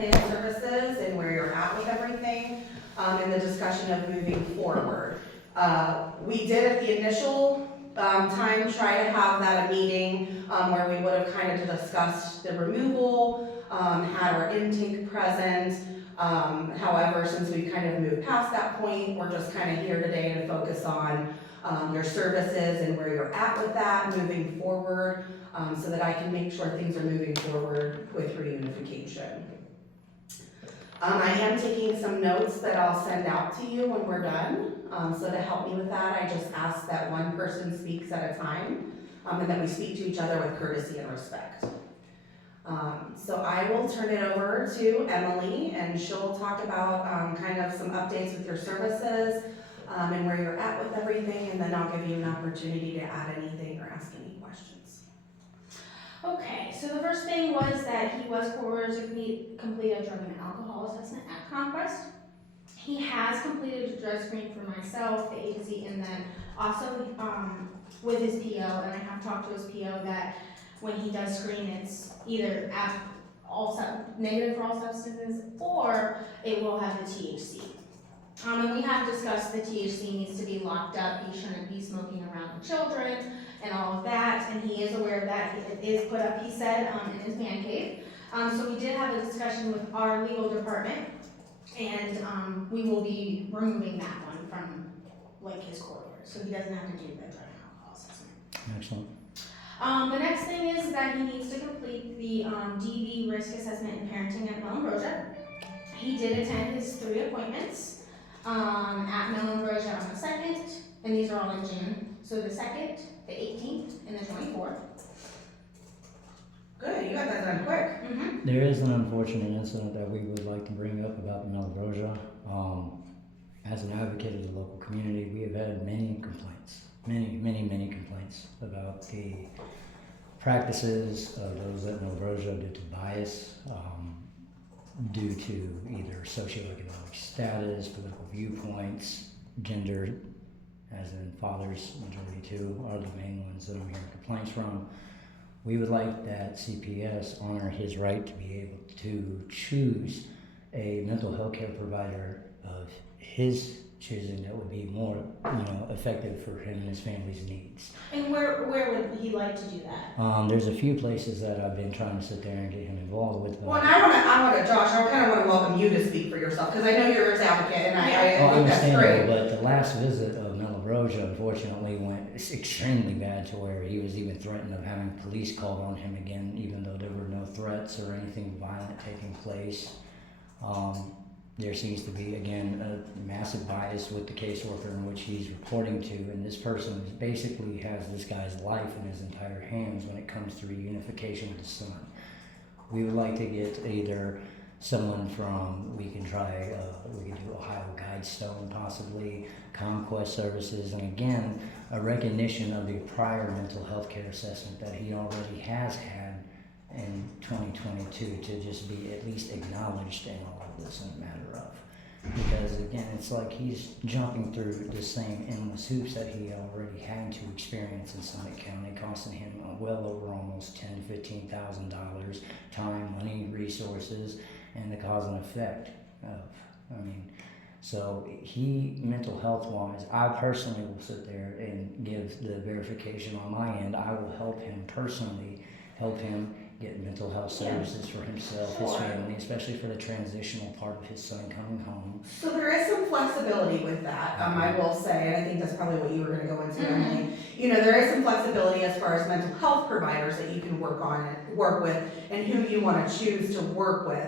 plan services and where you're at with everything, and the discussion of moving forward. We did at the initial time try to have that a meeting where we would have kind of discussed the removal, had our intake present. However, since we've kind of moved past that point, we're just kind of here today to focus on your services and where you're at with that moving forward, so that I can make sure things are moving forward with reunification. I am taking some notes that I'll send out to you when we're done. So to help me with that, I just ask that one person speaks at a time, and that we speak to each other with courtesy and respect. So I will turn it over to Emily, and she'll talk about kind of some updates with your services, and where you're at with everything, and then I'll give you an opportunity to add anything or ask any questions. Okay, so the first thing was that he was coerced to complete a drug and alcohol assessment at Conquest. He has completed a drug screen for myself, the agency, and then also with his PO, and I have talked to his PO that when he does screen, it's either negative for all substances, or it will have the THC. And we have discussed the THC needs to be locked up. He shouldn't be smoking around the children and all of that, and he is aware of that. It is put up, he said, in his man cave. So we did have a discussion with our legal department, and we will be removing that one from like his court order, so he doesn't have to do the drug and alcohol assessment. Excellent. The next thing is that he needs to complete the DV risk assessment in parenting at Mellon-Broja. He did attend his 3 appointments at Mellon-Broja on the 2nd, and these are all in June. So the 2nd, the 18th, and the 24th. Good, you got that done quick. Mm-hmm. There is an unfortunate incident that we would like to bring up about the Mellon-Broja. As an advocate of the local community, we have had many complaints, many complaints about the practices of those at Mellon-Broja due to bias, due to either socioeconomic status, political viewpoints, gender, as in fathers, majority 2, are the main ones that I'm hearing complaints from. We would like that CPS honor his right to be able to choose a mental health care provider of his choosing that would be more, effective for him and his family's needs. And where would he like to do that? There's a few places that I've been trying to sit there and get him involved with. Well, and I want to, Josh, I kind of want to welcome you to speak for yourself, because I know you're his advocate, and I think that's great. But the last visit of Mellon-Broja unfortunately went extremely bad, to where he was even threatened of having police called on him again, even though there were no threats or anything violent taking place. There seems to be, again, a massive bias with the caseworker in which he's reporting to, and this person basically has this guy's life in his entire hands when it comes to reunification with his son. We would like to get either someone from, we can do Ohio Guidestone possibly, Conquest Services, and again, a recognition of the prior mental health care assessment that he already has had in 2022 to just be at least acknowledged in all of this in a matter of. Because again, it's like he's jumping through the same endless hoops that he already had to experience in Summit County, costing him well over almost $10,000 to $15,000, time, money, resources, and the cause and effect of, so he, mental health wise, I personally will sit there and give the verification on my end. I will help him personally, get mental health services for himself, his family, especially for the transitional part of his son coming home. So there is some flexibility with that, I will say, and I think that's probably what you were going to go into, Emily. There is some flexibility as far as mental health providers that you can work with, and who you want to choose to work with.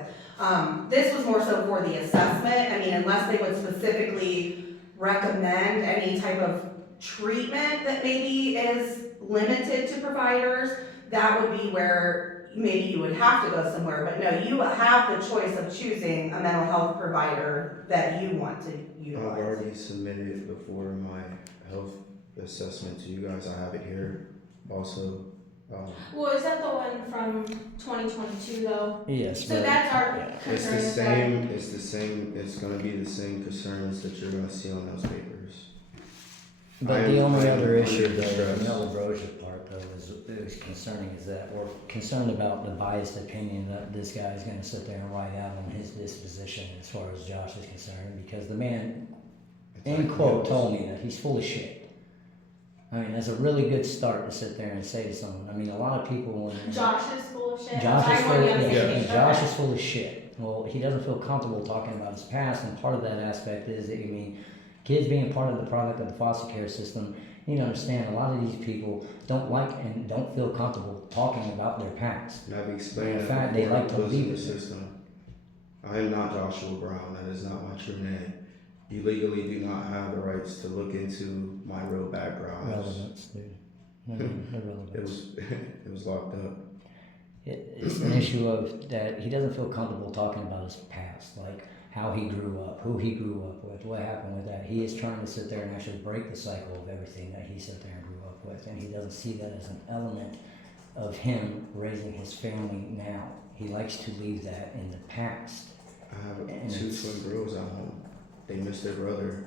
This was more so for the assessment. Unless they would specifically recommend any type of treatment that maybe is limited to providers, that would be where maybe you would have to go somewhere. But no, you have the choice of choosing a mental health provider that you want to utilize. I've already submitted before my health assessment to you guys. I have it here also. Well, is that the one from 2022 though? Yes. So that's our It's concern. the same, it's going to be the same concerns that you're going to see on those papers. But the only I'm other under issue, though, distress. the Melabrosia part, though, is concerning is that we're concerned about the biased opinion that this guy is gonna sit there and write out on his disposition as far as Josh is concerned, because the man, in quote, told me that he's full of shit. I mean, that's a really good start to sit there and say to someone. I mean, a lot of people when Josh is full of shit. Josh is I full want of, you to yeah, say and it. Josh Okay. is full of shit. Well, he doesn't feel comfortable talking about his past, and part of that aspect is that, I mean, kids being part of the product of the foster care system, you need to understand a lot of these people don't like and don't feel comfortable talking about their past. And I've explained In that fact, they before like to I was leave in it. the system. I am not Joshua Brown. That is not my true name. You legally do not have the rights to look into my real background. Relevance, dude. I mean, irrelevance. It was locked up. It's an issue of that he doesn't feel comfortable talking about his past, like how he grew up, who he grew up with, what happened with that. He is trying to sit there and actually break the cycle of everything that he sat there and grew up with, and he doesn't see that as an element of him raising his family now. He likes to leave that in the past. I have And two it's- twin girls at home. They missed their brother.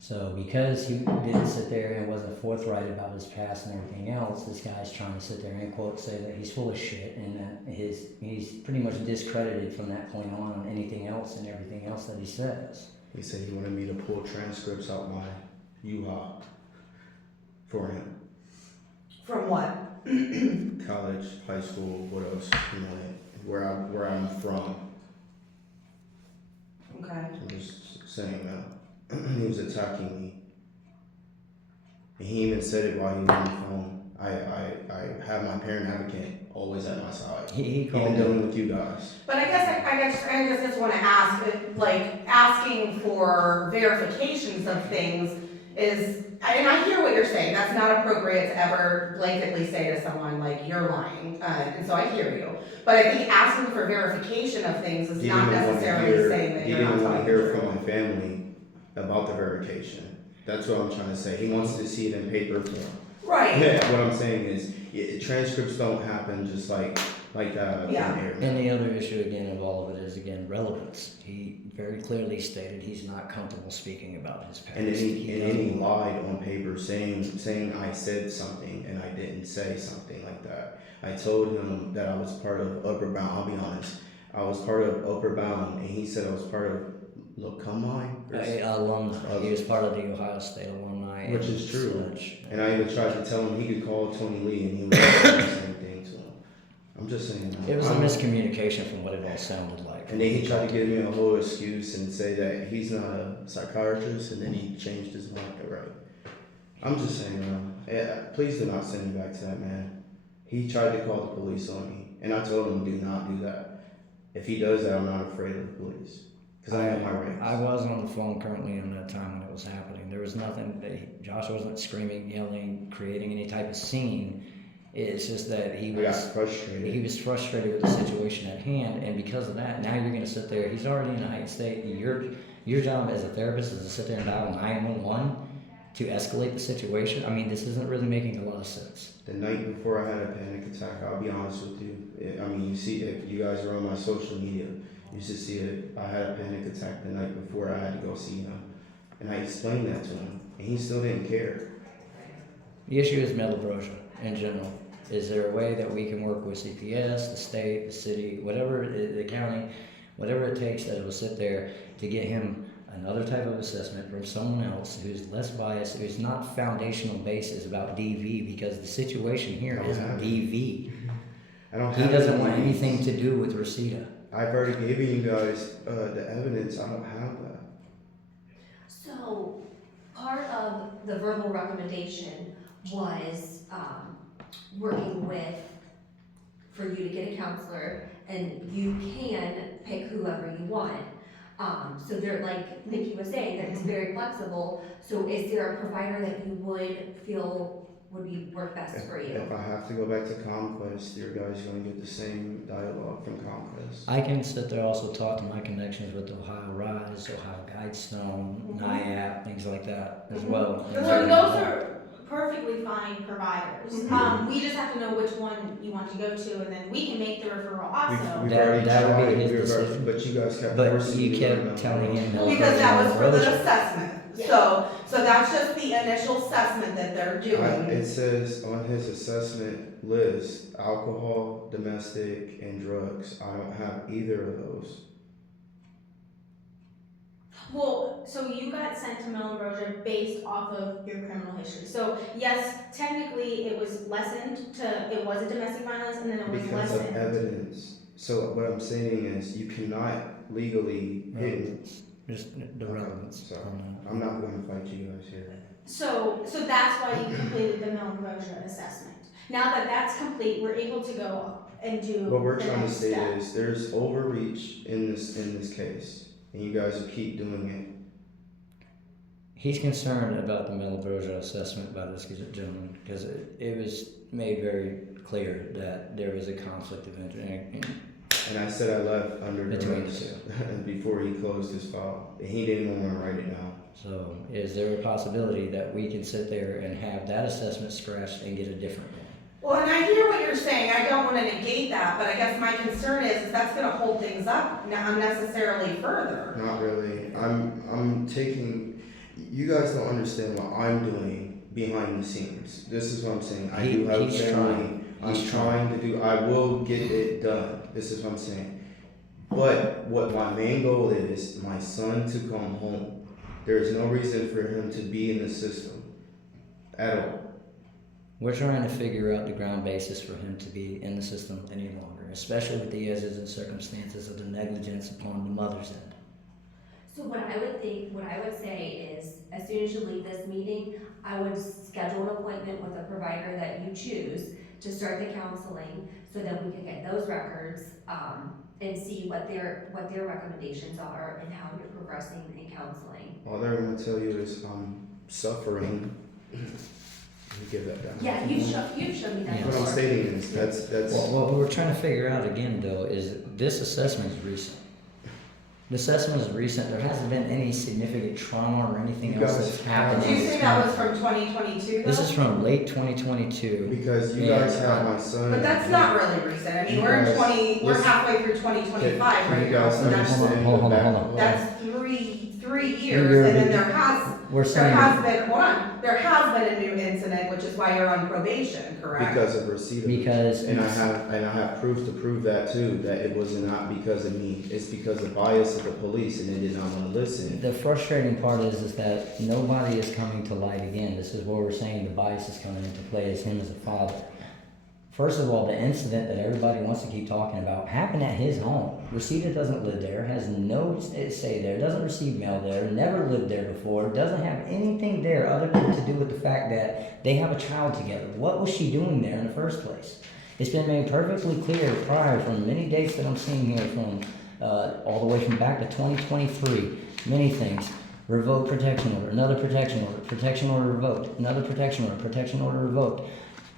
So because he didn't sit there and wasn't forthright about his past and everything else, this guy's trying to sit there and quote say that he's full of shit and that he's pretty much discredited from that point on anything else and everything else that he says. He said he wanted me to pull transcripts out my U-Haul for him. From what? College, high school, what else? He wanted where I'm from. Okay. I'm just saying that. He was attacking me. And he even said it while he was on the phone. I have my parent advocate always at my side. He called Even me. dealing with you guys. But I guess just want to ask, like, asking for verifications of things is, and I hear what you're saying, that's not appropriate to ever blanketly say to someone, like, you're lying, and so I hear you. But I think asking for verification of things is He not didn't want to necessarily hear. saying that He you're not didn't want telling to the hear truth. from my family about the verification. That's what I'm trying to say. He wants to see it in paper form. Right. Yeah, what I'm saying is, transcripts don't happen just like that. Yeah. In here. And the other issue again of all of it is again relevance. He very clearly stated he's not comfortable speaking about his past. And then He he doesn't- lied on paper saying I said something and I didn't say something like that. I told him that I was part of Upper Bound. I'll be honest. I was part of Upper Bound and he said I was part of alumni. Alumni. He was part of the Ohio State alumni. Which and is true. such. And I even tried to tell him he could call Tony Lee and he would say the same thing to him. I'm just saying. It was a I'm- miscommunication from what it all sounded like. And then he tried to give me a whole excuse and say that he's not a psychiatrist, and then he changed his mind. Right? I'm just saying, please do not send me back to that man. He tried to call the police on me, and I told him do not do that. If he does that, I'm not afraid of the police because I know my rights. I was on the phone currently in that time when it was happening. There was nothing. Josh wasn't screaming, yelling, creating any type of scene. It's just that I got was frustrated with the situation at hand, and because of that, now you're going to sit there. He's already in a heightened state. Your job as a therapist is to sit there and dial 911 to escalate the situation. I mean, this isn't really making a lot of sense. The night before I had a panic attack, I'll be honest with you. I mean, you see, if you guys are on my social media, you should see it. I had a panic attack the night before I had to go see him, and I explained that to him, and he still didn't care. The issue is Melabrosia in general. Is there a way that we can work with CPS, the state, the city, whatever, the county, whatever it takes that will sit there to get him another type of assessment from someone else who's less biased, who's not foundational basis about DV, because the situation here isn't DV. I don't He have doesn't any want evidence. anything to do with Reseda. I've already given you guys the evidence. I don't have that. So, part of the verbal recommendation was, working with, for you to get a counselor, and you can pick whoever you want. So they're, like Nikki was saying, that it's very flexible, so is there a provider that you would feel would work best for you? If I have to go back to ComQuest, your guys are going to get the same dialogue from ComQuest. I can sit there also talk to my connections with Ohio Rise, Ohio Guidestone, NIAP, things like that as well. So those are perfectly fine providers. We just have to know which one you want to go to, and then we can make the referral also. We've That- already that would be tried, his decision. but you guys kept But forcing you me to go kept down telling that him road. no. Because that was for the Melabrosia. assessment. Yeah. So that's just the initial assessment that they're doing. It says on his assessment list, alcohol, domestic, and drugs. I don't have either of those. Well, so you got sent to Melambrosia based off of your criminal history. So yes, technically it was lessened to, it was a domestic violence and then it was Because lessened. of evidence. So what I'm saying is you cannot legally hit. Just the relevance. So I'm not going to fight you guys here. So that's why you completed the Melambrosia assessment. Now that that's complete, we're able to go and do What we're the trying to next say step. is there's overreach in this case, and you guys will keep doing it. He's concerned about the Melambrosia assessment by this gentleman because it was made very clear that there was a conflict of interest. And I said I left under Between duress the before he closed his file. And he didn't even want to write it down. So is there a possibility that we can sit there and have that assessment scratched and get a different one? Well, and I hear what you're saying, I don't wanna negate that, but I guess my concern is that's gonna hold things up unnecessarily further. Not really. I'm taking. You guys don't understand what I'm doing behind the scenes. This is what I'm saying. I do have a He's family. trying. I'm He's trying to do. I will get it done. This is what I'm saying. But what my main goal is, my son to come home. There is no reason for him to be in the system at all. We're trying to figure out the ground basis for him to be in the system any longer, especially with the exigent circumstances of the negligence upon the mother's end. So what I would say is, as soon as you leave this meeting, I would schedule an appointment with a provider that you choose to start the counseling, so that we can get those records, and see what their recommendations are and how you're progressing in counseling. All they're gonna tell you is I'm suffering. You give that down. Yeah, you've shown me that Yeah. What I'm before. stating is that's. Well, what we're trying to figure out again, though, is this assessment is recent. The assessment is recent. There hasn't been any significant trauma or anything You else guys that's happened. Did in you this say that was county. from 2022 This though? is from late 2022. Because you Yeah. guys have my son. But that's not really recent, I mean, You we're in guys- we're listen. halfway through 2025 Can right you now, guys so that's, understand? Hold on. that's three You're- years, and then there has We're saying there has been a new incident, which is why you're on probation, correct? Because of receipt of because and I have proof to prove that too, that it was not because of me. It's because of bias of the police and they did not want to listen. the frustrating part is that nobody is coming to light again. This is where we're saying the bias is coming into play as him as a father. First of all, the incident that everybody wants to keep talking about happened at his home. Rosita doesn't live there, has no say there, doesn't receive mail there, never lived there before, doesn't have anything there other than to do with the fact that they have a child together. What was she doing there in the first place? It's been made perfectly clear prior from many dates that I'm seeing here from all the way from back to 2023. Many things. Revoked protection order, another protection order revoked, another protection order revoked.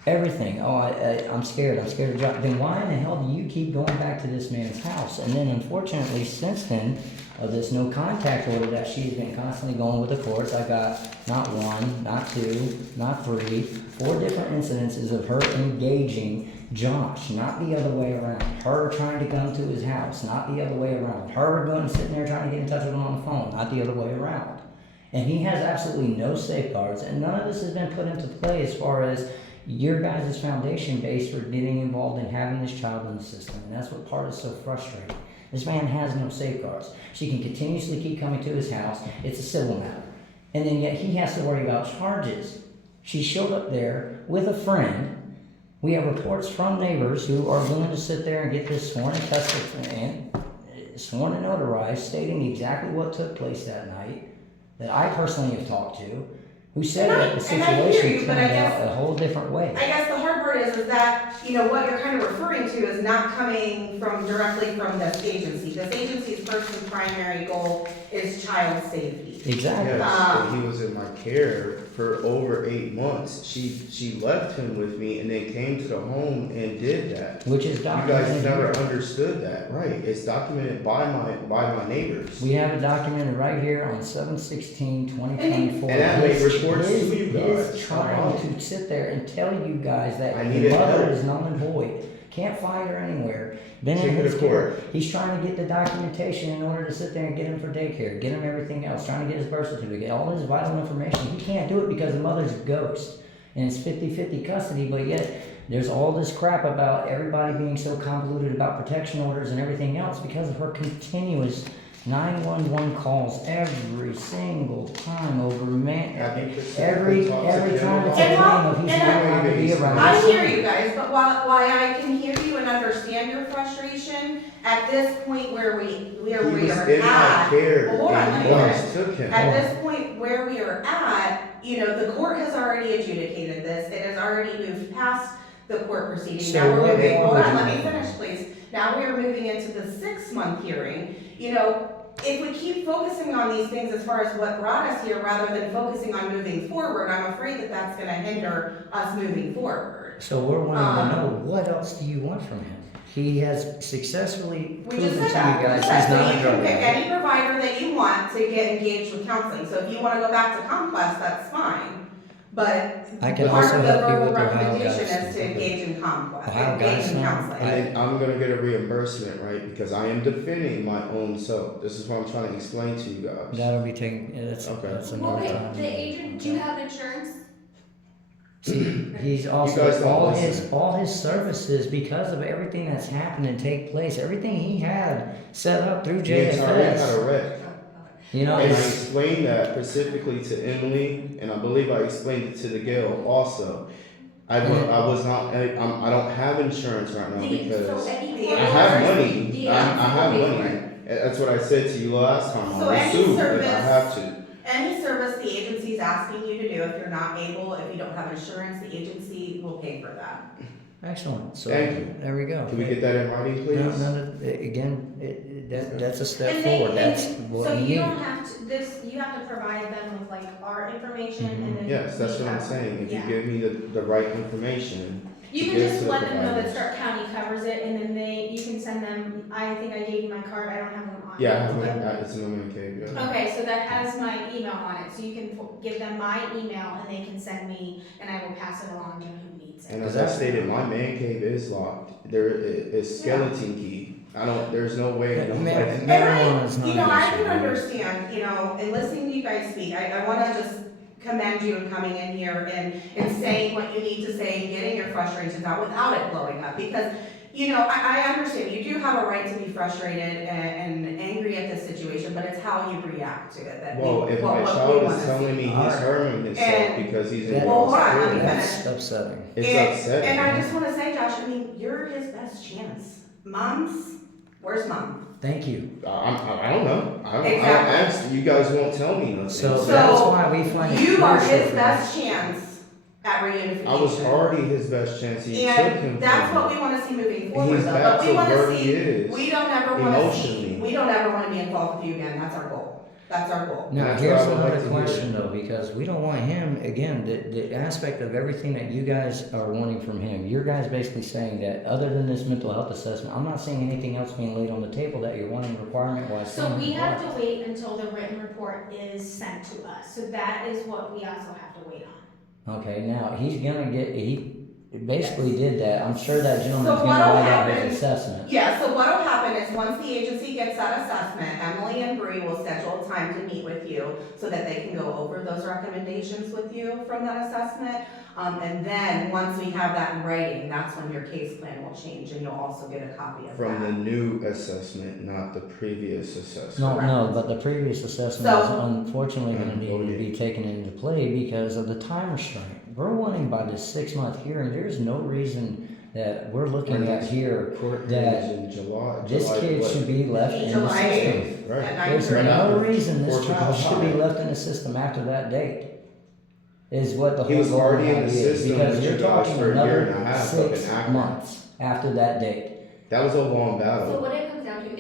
Everything. Oh, I'm scared to drop. Then why in the hell do you keep going back to this man's house? And then unfortunately, since then, of this no contact order that she's been constantly going with the courts, I got not one, not two, not three, 4 different incidences of her engaging Josh, not the other way around. Her trying to come to his house, not the other way around. Her going sitting there trying to get in touch with him on the phone, not the other way around. And he has absolutely no safeguards, and none of this has been put into play as far as your guys' foundation base for getting involved in having this child in the system. And that's what part is so frustrating. This man has no safeguards. She can continuously keep coming to his house. It's a civil matter. And then yet he has to worry about charges. She showed up there with a friend. We have reports from neighbors who are willing to sit there and get this sworn and sworn and notarized, stating exactly what took place that night, that I personally have talked to, who said that the And I hear situation you, but I turned guess- out a whole different way. I guess the hard part is that, what you're kind of referring to is not coming directly from this agency. This agency's first and primary goal is child safety. Exactly. Yes, and he was in my care for over 8 months. She left him with me and then came to the home and did that. Which is You documented. guys never here. understood that, right? It's documented by my neighbors. We have it documented right here on 7/16/2024. And that made reports to you His guys. trying to sit there and tell you guys that I the needed mother help. is null and void. can't find her anywhere. Been Take in her his to care. court. He's trying to get the documentation in order to sit there and get him for daycare, get him everything else, trying to get his birth certificate, all his vital information. He can't do it because the mother's a ghost. And it's 50-50 custody, but yet there's all this crap about everybody being so convoluted about protection orders and everything else because of her continuous 911 calls every single time over every time it's a And claim of he's not allowed to be around. I hear you guys, but while I can hear you and understand your frustration, at this point where we He are was at, in my care, well, hold on, and let you me guys finish. took him. At this point where we are at, the court has already adjudicated this. It has already moved past the court proceeding. So Now we're what moving, more hold would on, you let me want? finish, please. Now we are moving into the 6-month hearing. If we keep focusing on these things as far as what brought us here, rather than focusing on moving forward, I'm afraid that that's gonna hinder us moving forward. So we're wanting to know, what else do you want from him? He has successfully We proven just to you said that. guys We he's said, not so a you drug can pick addict. any provider that you want to get engaged with counseling. So if you wanna go back to Conquest, that's fine. But I can part also of the help you verbal with the Ohio recommendation guys. is to engage in Conquest, Ohio engage guys in now. counseling. And I'm gonna get a reimbursement, right? Because I am defending my own self. This is what I'm trying to explain to you guys. That'll be taken, that's Okay. that's Well, another wait, time. the agent, do you have insurance? See, he's guys also, don't listen. all his services, because of everything that's happened and take place, everything he had set up through The entire had JFS. a wreck. You know, And I it's, explained that specifically to Emily, and I believe I explained it to the Gail also. I was not, I don't have insurance right now because I have money. I have money. That's what I said to you last time. So I'll any sue if service- I have to. Any service the agency is asking you to do, if you're not able, if you don't have insurance, the agency will pay for that. excellent, so, Thank you. there we go. Can we get that in writing, please? Again, that's a step And forward, that's so what we you need. don't have to, you have to provide them with like our information and then. Yes, that's we what I'm have- saying. If you yeah. give me the right information. You to can give just to the let them know that providers. Stark County covers it, and then you can send them, I think I gave you my card, I don't have one on. Yeah, I have But- it's an Omen Cave, yeah. Okay, so that has my email on it, so you can give them my email and they can send me, and I will pass it along to who needs it. And as I stated, my man cave is locked. There is skeleton key. There's no way. Yeah, I'm man- like, marijuana is not an I issue, can right? understand, in listening to you guys speak, I wanna just commend you in coming in here and saying what you need to say and getting your frustrations out without it blowing up, because, I understand, you do have a right to be frustrated and angry at this situation, but it's how you react to it that well, if my what we child wanna is telling me see. he's Alright. harming himself And- because he's in That- Well, hold on, let me hospital, That's upsetting. it's And upsetting. I just wanna say, Josh, you're his best chance. Where's mom? Thank you. I don't know. I don't Exactly. ask. You guys won't tell me nothing. So So, that's why we find it You are crucial his for best chance at reunification. I was already his best chance. He took him And that's from what me. we wanna see moving forward He's though, back but to we wanna where he see, is. we don't ever wanna see, emotionally. we don't ever wanna be involved with you again, that's our goal. That's our goal. Now, That's here's what I would like another to hear. question though, because we don't want him, again, the aspect of everything that you guys are wanting from him. You're guys basically saying that other than this mental health assessment, I'm not seeing anything else being laid on the table that you're wanting requirement wise. So we have to wait until the written report is sent to us, so that is what we also have to wait on. Okay, now, he basically did that. I'm sure that gentleman's So gonna what'll write out happen- his assessment. Yeah, so what'll happen is once the agency gets that assessment, Emily and Bree will schedule a time to meet with you so that they can go over those recommendations with you from that assessment. And then, once we have that in writing, that's when your case plan will change and you'll also get a copy of From the that. new assessment, not the previous assessment. No, Correct. no, but the previous assessment So- is unfortunately gonna need to Voted. be taken into play because of the time restraint. We're wanting by this 6-month hearing, there's no reason that we're looking at here Court that is in July. this July kid what? should be left in the July system. 8th. Right. At There's 9:30. no reason this 4th of child should be July. left in the system after that date. Is what the He whole was goal already in the is, system because with you're you guys talking for a year another and a half up in 6 Akron. months after that date. That was a long So battle. what it comes down to,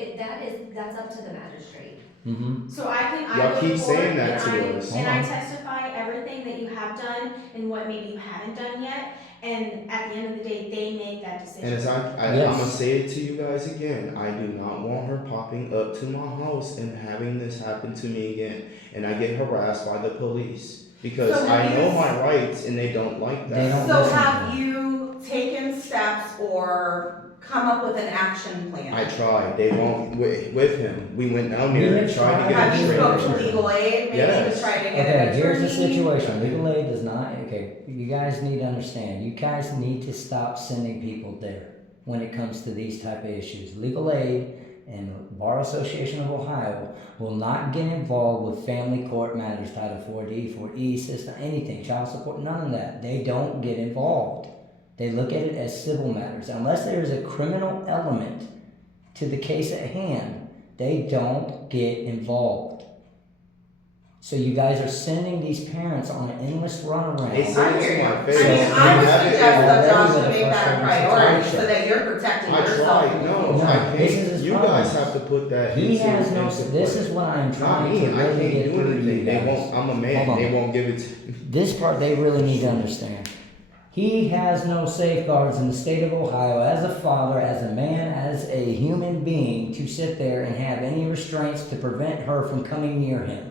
that's up to the magistrate. Mm-hmm. So I Y'all go keep to saying court that and to I, us. and I Hold on. testify everything that you have done and what maybe you haven't done yet, and at the end of the day, they make that decision. And as I'm Yes. gonna say it to you guys again, I do not want her popping up to my house and having this happen to me again. And I get harassed by the police because So I have know you- my rights and they don't like They that. don't So listen to have them. you taken steps or or come up with an action plan? I tried. They won't with him. We went down there and tried to get Have a you spoke to training. legal aid, maybe to Yes. try to get Okay, an attorney? here's the situation. Legal aid does not, okay, you guys need to understand. You guys need to stop sending people there when it comes to these type of issues. Legal aid and Bar Association of Ohio will not get involved with family court matters, Title 4D, 4E system, anything, child support, none of that. They don't get involved. They look at it as civil matters. Unless there is a criminal element to the case at hand, they don't get involved. So you guys are sending these parents on an endless runaround. They say it to my I face. mean, You I would have it suggest in- that Josh already would make that a with a priority frustrating so that you're protecting I yourself. tried. No, No, I this is can't. his You problem. guys have to put that. He into- has no. into This play. is what I'm Not trying me. to I really can't get do through to anything. you They guys. won't. I'm a man. Hold on. They won't give it to me. This part they really need to understand. He has no safeguards in the state of Ohio as a father, as a man, as a human being to sit there and have any restraints to prevent her from coming near him.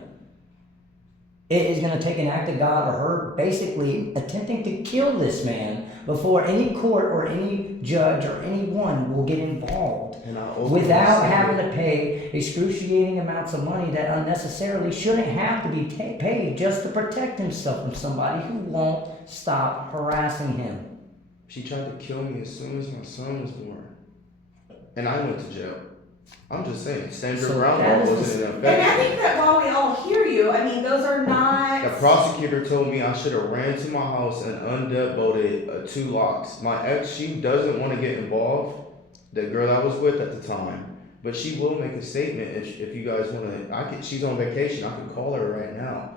It is going to take an act of God or her basically attempting to kill this man before any court or any judge or anyone will get involved And I openly without said having it. to pay excruciating amounts of money that unnecessarily shouldn't have to be paid just to protect himself from somebody who won't stop harassing him. She tried to kill me as soon as my son was born, and I went to jail. I'm just saying, Sandra So Brown that law is wasn't in And I effect. think that while we all hear you, I mean, those are not. The prosecutor told me I should have ran to my house and undeadbolted 2 locks. My ex, she doesn't want to get involved. The girl I was with at the time, but she will make a statement if you guys want to. She's on vacation. I can call her right now.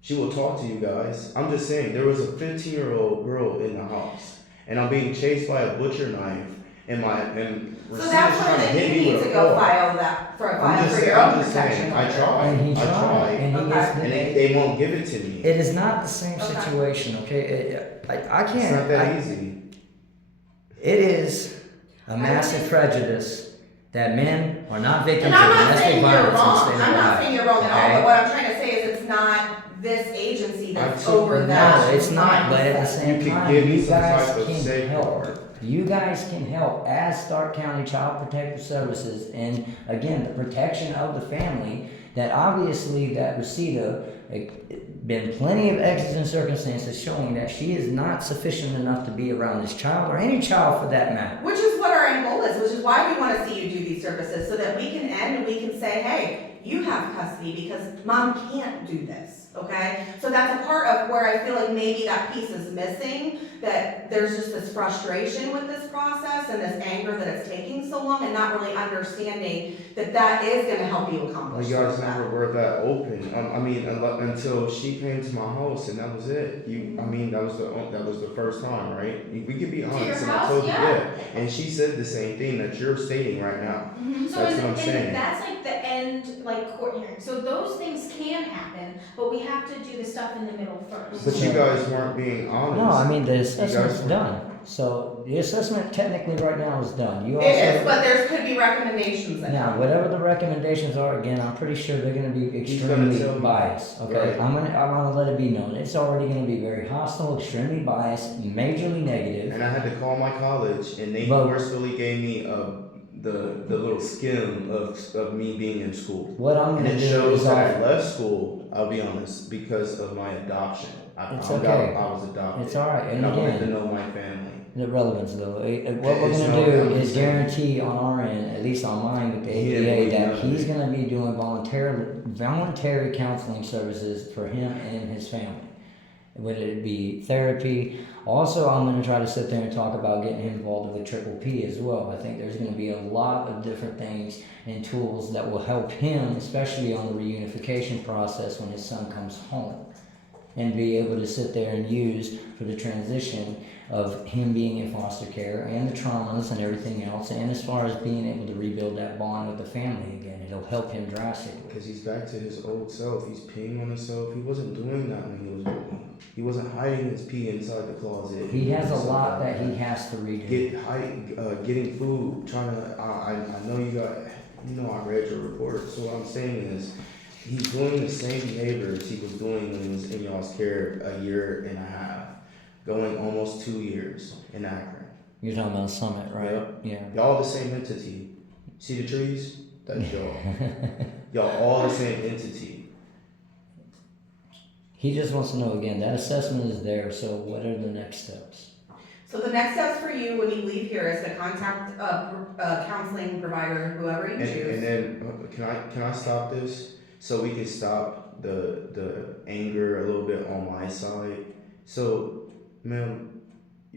She will talk to you guys. I'm just saying, there was a 15-year-old girl in the house, and I'm being chased by a butcher knife, and So that's trying to something hit you me need with to a go fork. file that for a I'm file just for saying, your own I'm just protection. saying, I order. tried. And he I tried, tried. and he Okay. gets And they won't give it to me. It is not the same Okay. situation, okay? I can't. It's not that easy. It is a massive prejudice that men are not victims And of I'm not domestic saying you're violence in the wrong. state of I'm not Ohio. saying you're wrong at all. Okay? But what I'm trying to say is it's not this agency that's I took- over that. No, it's not, but at the mindset. same You can time, give me you some guys type of can safeguard. help. You guys can help as Stark County Child Protective Services, and again, the protection of the family, that obviously that Rosita, been plenty of exigent circumstances showing that she is not sufficient enough to be around this child, or any child for that matter. Which is what our end goal is, which is why we want to see you do these services, so that we can end and we can say, hey, you have custody because mom can't do this, okay? So that's a part of where I feel like maybe that piece is missing, that there's just this frustration with this process and this anger that it's taking so long, and not really understanding that that is gonna help you accomplish You guys that. never were that open. I mean, until she came to my house, and that was it. That was the first time, right? We could be honest. your And house? I told you, Yeah. And she said the same thing that you're stating right now. So That's is what I'm it, saying. and that's like the end, like court hearing. So those things can happen, but we have to do the stuff in the middle first. But you guys weren't being honest. No, I mean, the guys assessment's were- done. So the assessment technically right now is done. You It is, also, but there could be recommendations in now, there. whatever the recommendations are, again, I'm pretty sure they're gonna be He's gonna extremely tell me. biased, okay? Right. I'm gonna let it be known. It's already gonna be very hostile, extremely biased, majorly negative. And I had to call my college, and they But- forcefully gave me the little skim of me being in school. What I'm And gonna it do shows is that offer, I left school, I'll be honest, because of my adoption. I It's found okay. out I was adopted. It's alright, and I wanted again- to know my family. the relevance though. What we're It's gonna no do relevance. is guarantee on our end, at least on mine with the He didn't APA, believe that none of he's it. gonna be doing voluntary counseling services for him and his family. Whether it be therapy. Also, I'm gonna try to sit there and talk about getting him involved with Triple P as well. I think there's gonna be a lot of different things and tools that will help him, especially on the reunification process when his son comes home. And be able to sit there and use for the transition of him being in foster care and the traumas and everything else, and as far as being able to rebuild that bond with the family again, it'll help him drastically. Because he's back to his old self. He's peeing on himself. He wasn't doing that when he was with me. He wasn't hiding his pee inside the closet. He has a Stuff lot like that he has to redo. getting food, trying to. I know you got. You know, I read your report. So what I'm saying is, he's doing the same behaviors he was doing when he was in y'all's care a year and a half, going almost 2 years in Akron. You're talking about Summit, right? Yeah. Y'all the same entity. See the trees? That's y'all. Y'all all the same entity. He just wants to know again, that assessment is there, so what are the next steps? So the next steps for you when you leave here is to contact a counseling provider, whoever you choose. And then can I stop this so we can stop the anger a little bit on my side? So, ma'am,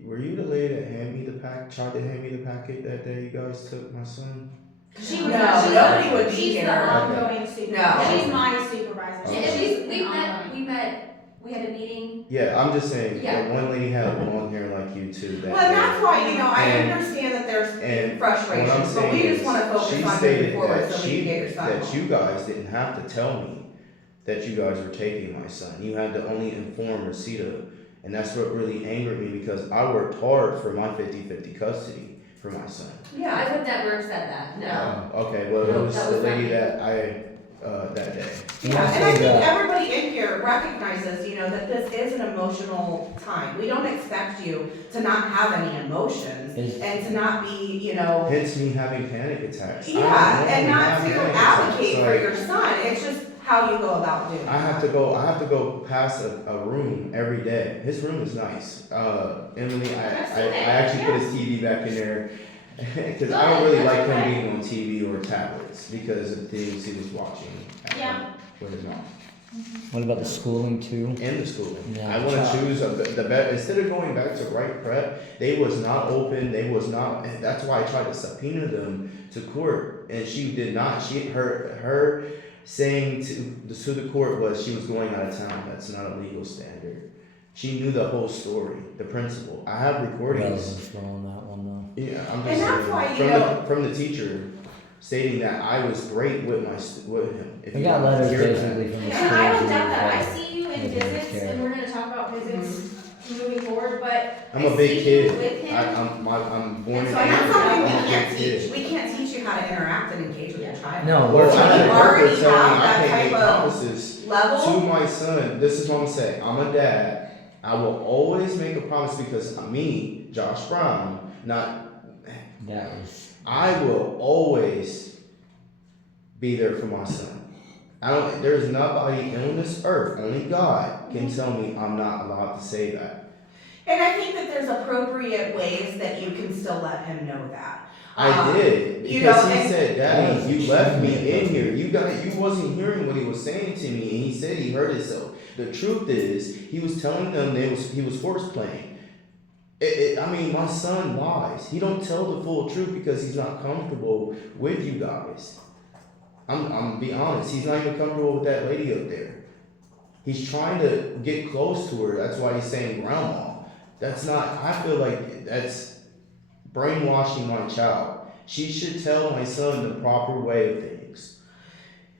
were you the lady that tried to hand me the packet that day you guys took my son? She No, was not, nobody would be she's here. the ongoing supervisor. No. She's my supervisor. Okay. And She's we had a meeting. Yeah, I'm just saying, Yeah. that one lady had long hair like you too. That Well, and day. that's why, I And- understand that there's and frustration, what I'm but we saying just wanna is, focus she on moving stated forward that so we can get your son that home. you guys didn't have to tell me that you guys were taking my son. You had to only inform Rosita, and that's what really angered me because I worked hard for my 50-50 custody for my son. Yeah, I would never have said that, no. Okay, well, No, it was that the was not lady me. that I that day. yeah, and I think everybody in here recognizes, that this is an emotional time. We don't expect you to not have any emotions Is- and to not be, Hence me having panic attacks. I don't yeah, normally and not have to panic advocate attacks, for like, your son. It's just how you go about doing it. I have to go past a room every day. His room is nice. Emily, I I've seen it, actually put his TV back in there because I don't really like him being on TV or tablets because of the things he was watching at Yeah. home with his mom. What about the schooling too? In the school. Yeah, I want to child. choose the best. Instead of going back to right prep, they was not open. They was not. And that's why I tried to subpoena them to court, and she did not. Her saying to the court was she was going out of town. That's not a legal standard. She knew the whole story, the principal. I have recordings. Relevance on that one Yeah, I'm just And that's saying, why, from the teacher stating that I was great with him. If though. We you got want to letters hear that. basically from the schools. And I don't doubt and that. I all. see you in Yeah, visits, care. and we're gonna talk about visits moving forward, but I'm I a big see you kid. with him. I'm born And in so that's April. something we I'm a can't big teach. kid. We can't teach you how to interact and engage with your child. No, Well, So I had you a already worker tell me have I that can't make type of promises to level. my son. This is what I'm saying. I'm a dad. I will always make a promise because me, Josh Brown, that was. I will always be there for my son. There's nobody on this earth, only God can tell me I'm not allowed to say that. And I think that there's appropriate ways that you can still let him know that. I did you because know, he and- said, "Daddy, you left me in Yeah. here. You wasn't hearing what he was saying to me, and he said he hurt himself." The truth is, he was telling them he was horse playing. My son lies. He don't tell the full truth because he's not comfortable with you guys. I'm be honest. He's not even comfortable with that lady up there. He's trying to get close to her. That's why he's saying grandma. That's not. I feel like that's brainwashing my child. She should tell my son the proper way of things.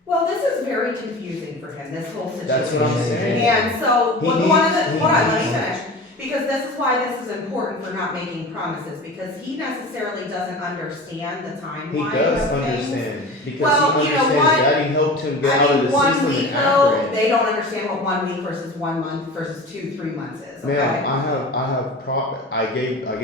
Well, this is very confusing for him, this whole situation. That's what I'm saying. And so, He hold needs- on, let me needs- finish. Because this is why this is important for not making promises, because he necessarily doesn't understand the He timeline does of things. understand because Well, he you know understands what? Daddy helped him get I out of mean, the 1 system week in though, Akron. they don't understand what 1 week versus 1 month versus 2-3 months is, okay? Ma'am, I gave a What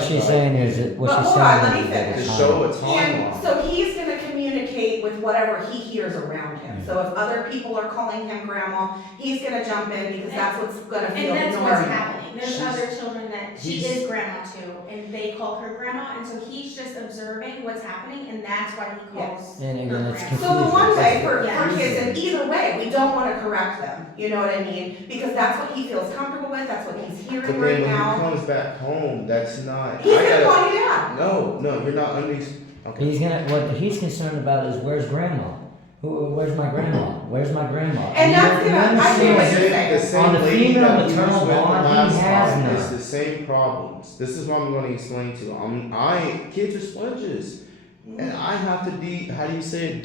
she's flashlight saying is that what But she's hold on, saying let is me that to it's show a And timeline. so he's gonna communicate with whatever he hears around him. So if other people are calling him grandma, he's gonna jump in because that's what's gonna feel And that's normal. what's happening. There's She's- other children that she he's- is grandma to, and they call her grandma, and so he's just observing what's happening, and that's why he calls. And again, it's her grandma. confusing. So the one way for Yeah. kids, and either way, we don't wanna correct them, you know what I mean? Because that's what he feels comfortable with, that's what he's But hearing then right when he now. comes back home, that's not. He's I gonna gotta- call you dad. No, you're not okay. He's gonna. What he's concerned about is where's grandma? Where's my grandma? Where's my grandma? And that's You gonna- I see understand what that you're saying. The same On the lady female that we maternal was with the bond, he last has time, none. It's the same problems. This is what I'm going to explain to you. Kids are sponges, and I have to how do you say it?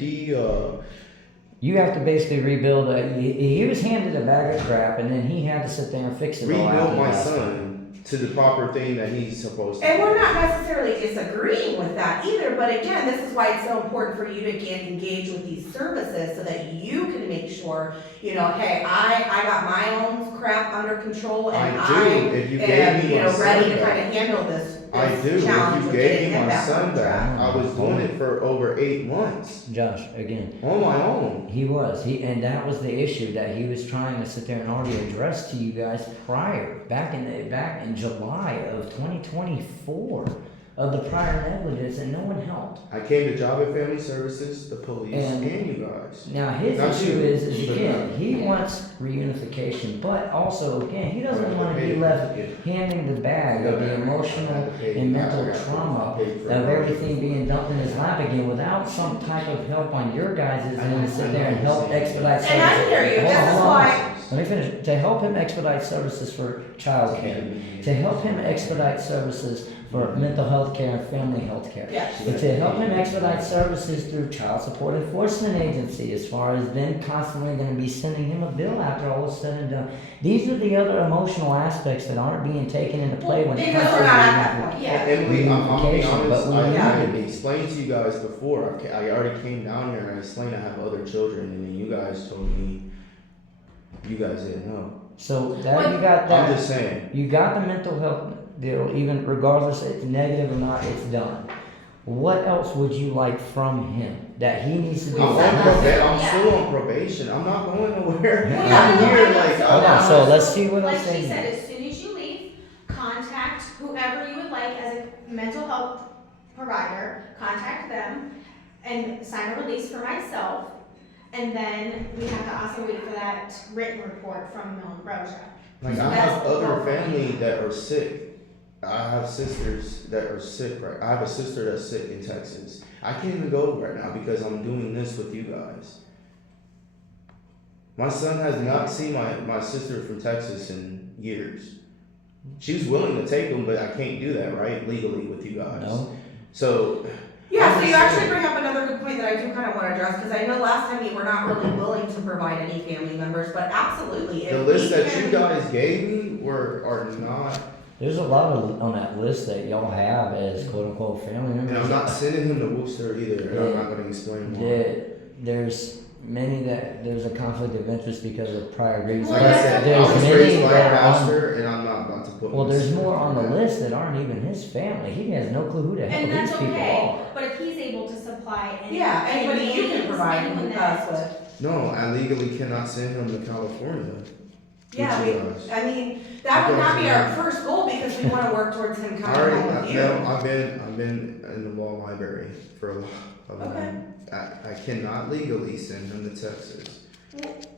You have to basically rebuild. He was handed a bag of crap, and then he had to sit there and fix it all Rebuild after my that. son to the proper thing that he's supposed to. And do. we're not necessarily disagreeing with that either, but again, this is why it's so important for you to get engaged with these services so that you can make sure, hey, I got my own crap under control and I do. If you gave am, me my ready son to back. kind of handle this I do. If challenge you of gave getting me him my back son on track. back, I was doing it for over 8 months Josh, again, on my own. he was, and that was the issue that he was trying to sit there and already address to you guys prior, back in July of 2024, of the prior negligence, and no one helped. I came to Job and Family Services, the police, And- and you guys. Now his Not issue you, is but again, not. he wants reunification, but also again, he doesn't Right, want to I be paid left for it. handing the bag of the emotional and I mental got trauma paid for of it. everything being dumped in his lap again without some type of help on your guys' end to sit there and help expedite services. And I hear you, Hold on, this is hold on. why, Let me finish. To help him expedite services for childcare, to help him expedite services for mental health care and family health care. yeah. But to help him expedite services through child support enforcement agency, as far as then constantly going to be sending him a bill after all is said and done. These are the other emotional aspects that aren't being taken into play when it Because comes we're to not at that point. Yeah. Emily, I'm being Reunification, but honest. we I need to be. explained to you guys before. I already came down here and I explained I have other children, and then you guys told me you guys didn't know. So that you got I'm that. just saying. You got the mental health deal, even regardless if it's negative or not, it's done. What else would you like from him that he needs to be? I'm on Yeah. probation. I'm Yeah. still on probation. I'm not going nowhere. Well, I'm yeah, here no, like Hold on, so let's see what Like else she they said, need. as soon as you leave, contact whoever you would like as a mental health provider, contact them and sign a release for myself. And then we have to also wait for that written report from Mill and Brosia. Like I have other family that are sick. I have sisters that are sick, right? I have a sister that's sick in Texas. I can't even go right now because I'm doing this with you guys. My son has not seen my sister from Texas in years. She was willing to take him, but I can't do that, right? Legally with you guys. No. So Yeah, so you actually bring up another good point that I do kind of want to address, because I know last time you were not really willing to provide any family members, but absolutely, the if list we that can. you guys gave me are not, There's a lot of on that list that y'all have as quote unquote family and members. I'm not sending him to Worcester either, and I'm not going to explain why. There's many that there's a conflict of interest because of prior agreements. Like Well, I But said, I there's was many raised by a that are on- pastor, and I'm not about to put. Well, my there's son more on the that. list that aren't even his family. He has no clue who the hell And these that's people okay, are. but if he's able to supply any. Yeah, anybody you can names, provide anyone that- us with. No, I legally cannot send him to California. Yeah, with you guys. I mean, that would not be our Because- first goal, because we want to work towards him I coming already, home with you. no, I've been in the law library for a lot of Okay. them. I cannot legally send him to Texas.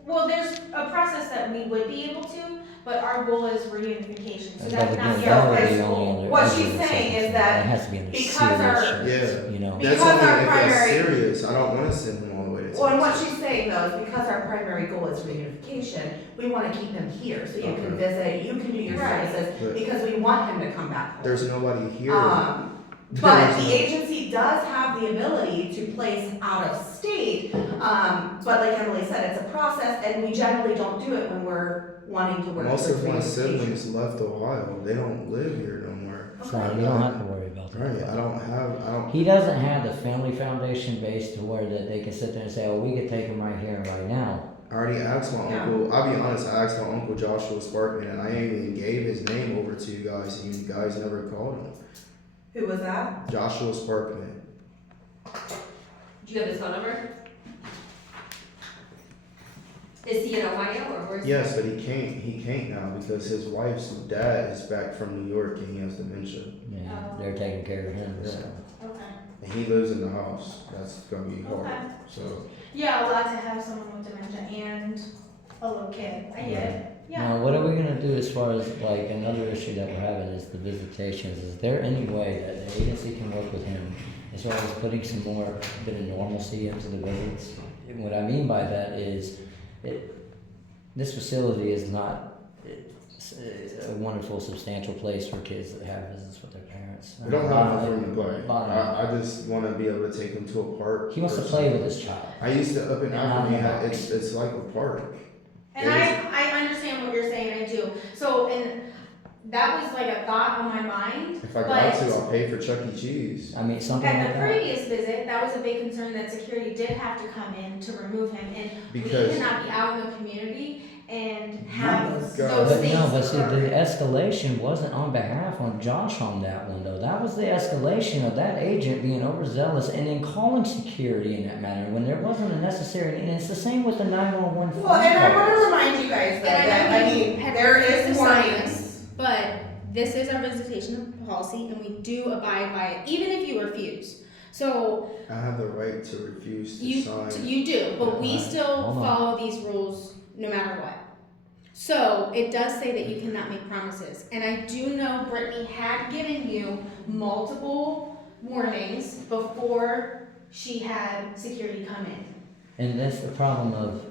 Well, there's a process that we would be able to, but our goal is reunification, so But that would not again, be that our would first be only goal. under. What she's urgent saying is circumstances. that It has to be under because serious our- shit, Yeah. you know. Because That's only our if primary- it's serious. I don't want to send him all the way to Texas. Well, and what she's saying though is because our primary goal is reunification, we want to keep him here, so you can Okay. visit, you can do your Right. services, But because we want him to come back home. there's nobody here. But There's the no- agency does have the ability to place out of state, but like Emily said, it's a process, and we generally don't do it when we're wanting to work Most towards of my reunification. siblings left Ohio. They don't live here no more. So you don't have to worry about that. Right. I don't. He doesn't have the family foundation base to where that they can sit there and say, oh, we could take him right here and right now. I already asked my Yeah. uncle. I'll be honest. I asked my uncle Joshua Sparkman, and I even gave his name over to you guys, and you guys never called him. Who was that? Joshua Sparkman. Do you have his phone number? Is he in Ohio or where's he? Yes, but he can't. He can't now because his wife's dad is back from New York, and he has dementia, Yeah, Oh. they're taking care of him. So. Okay. and he lives in the house. That's gonna be hard. Okay. So Yeah, a lot to have someone with dementia and a little kid, I get it, yeah. Now, what are we gonna do as far as like another issue that we're having is the visitations? Is there any way that the agency can work with him as far as putting some more bit of normalcy into the visits? And what I mean by that is, this facility is not a wonderful, substantial place for kids that have visits with their parents. we don't have enough room to play. Bottom line. I just want to be able to take him to a park. He wants to play with his child. I used to up in And not in the Alchemy. house. It's like a park. And I understand what you're saying, I do, so, and that was like a thought on my mind, If I got but to, I'll pay for Chuck E. Cheese. I mean, something like at the that. previous visit, that was a big concern that security did have to come in to remove him, and we Because cannot be out in the community and have Oh, those God. But things no, but see, occur. the escalation wasn't on behalf of Josh on that one, though. That was the escalation of that agent being overzealous and then calling security in that manner when there wasn't a necessary, and it's the same with the 911 phone Well, and I want to calls. remind you guys though, And that, I I know you mean, had there refused is to sign warnings. this, but this is our visitation policy, and we do abide by it, even if you refuse. So I have the right to refuse to you sign. you do, but we Alright, still hold on. follow these rules no matter what. So it does say that you cannot make promises, and I do know Brittany had given you multiple warnings before she had security come in. And that's the problem of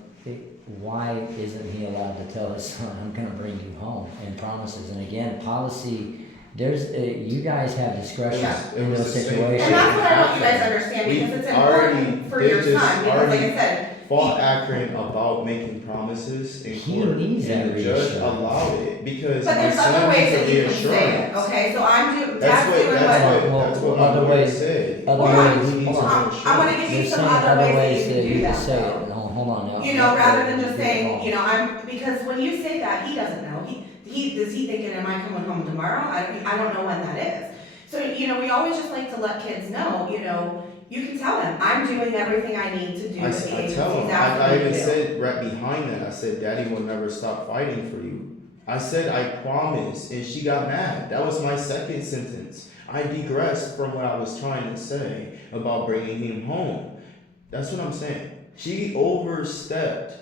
why isn't he allowed to tell his son, I'm going to bring you home, and promises. And again, policy, there's you guys have discretion It in was those the same. And situations. that's what I want you guys to understand, We because it's already important for did your this, son, because like I already said, fought Akron about making promises in He court, needs that and the judge reassurance. allowed it because but my there's other son ways needs a that you can say it, reassurance. okay? So That's Dad's what doing that's what my other lawyer ways- said. other Hold on. ways- He needs hold on. a I wanna reassurance. give They're you some saying other other ways ways that that you you can do can that, say though. it. No, hold on now. You know, rather than just You're saying, wrong. you know, because when you say that, he doesn't know. He is he thinking, am I coming home tomorrow? I don't know when that is. So, you know, we always just like to let kids know, you know, you can tell them, I'm doing everything I need to do I with the agency's tell him, I asking me even to do. said right behind that, I said, Daddy will never stop fighting for you. I said, I promise, and she got mad. That was my second sentence. I digressed from what I was trying to say about bringing him home. That's what I'm saying. She overstepped,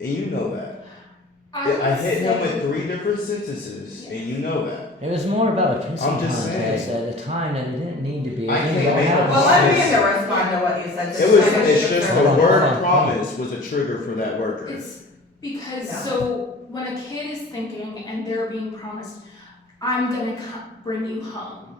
and you know that. I hit him with 3 different sentences, and you know that. It was more about a pissing I'm just contest saying. at a time that it didn't need to be. I Again, can't y'all make have a Well, let me promise. respond to what you said. It's just Hold the on, word hold on. promise was a trigger for that worker. It's because Yeah. so when a kid is thinking and they're being promised, I'm gonna bring you home,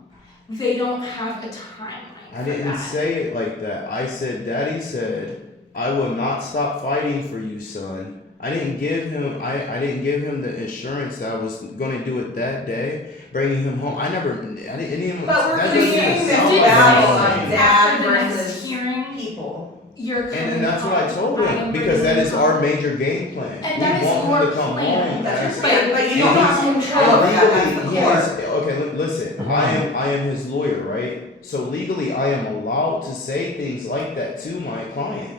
they don't have a timeline. I for didn't that. say it like that. I said, Daddy said, I will not stop fighting for you, son. I didn't give him the assurance that I was going to do it that day, bringing him home. I didn't even. But we're that doesn't even creating this sound like battle what I'm of saying. dad After the next versus hearing, people. you're coming And that's what I home. told I him am because that bringing is you our home. major game plan. And We that is want your him to come plan. home. That's That's- your plan, but you And don't he's- have control of that, that's the Legally, court. okay, listen. I am his lawyer, right? So legally, I am allowed to say things like that to my client.